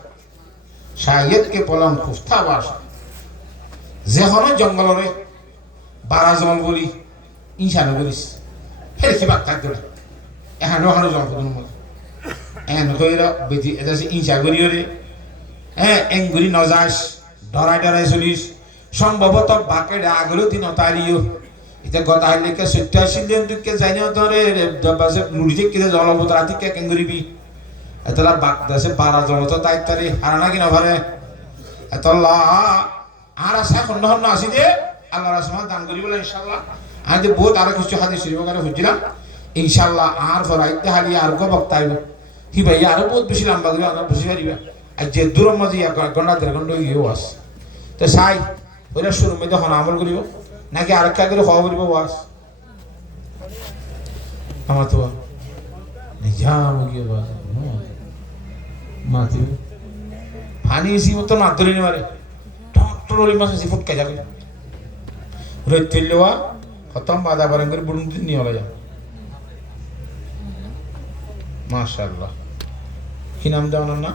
शायद के पलम खुफ्ता बास जेहनो जंगल रे 12 জন বলি ইনশাআল্লাহ বলিস ফের কি বাত থাকবে এখন ওখানে জঙ্গল মধ্যে en কইরা বেদি এটা সে ইনশা করিও রে এঙ্গুরি নজাস ডরাই ডরাই চলিস সম্ভবত বাকে আগলো দিন তারিও এটা গত আইলেকে 87 দিন তুকে জানিও ধরে বাসে নুড়িতে কিতে জলবত রাতি কে কেঙ্গুরিবি এতলা বাক দাসে 12 জন তো দায়িত্বরে হারানা কি না পারে এতলা আর আশা খন্ড খন্ড আসি দে আল্লাহর রাসূল দান করি বলে ইনশাআল্লাহ আজ বহুত আর কিছু হাদিস শরীফ করে হুজরা ইনশাআল্লাহ আর ফরাইতে হালি আর গো বক্তাইব কি ভাই আর বহুত বেশি লম্বা করে আমরা বুঝি পারিবা আজ যে দূর মধ্যে গন্ডা দেড় ঘন্টা গিয়ে ওয়াস তো সাই ওরা শুরু মধ্যে হন আমল করিব নাকি আরেকটা করে খাওয়া করিব ওয়াস আমার তো নিজাম গিয়ে ওয়াস মাতি পানি সি মতো না ধরে নি মারে ডক্টর ওলি মাসে সি ফুটকা যাবে রইতেলওয়া খতম বাদা বারঙ্গের বুড়ুন দিন নি হলা যা মাশাআল্লাহ কি নাম জানো না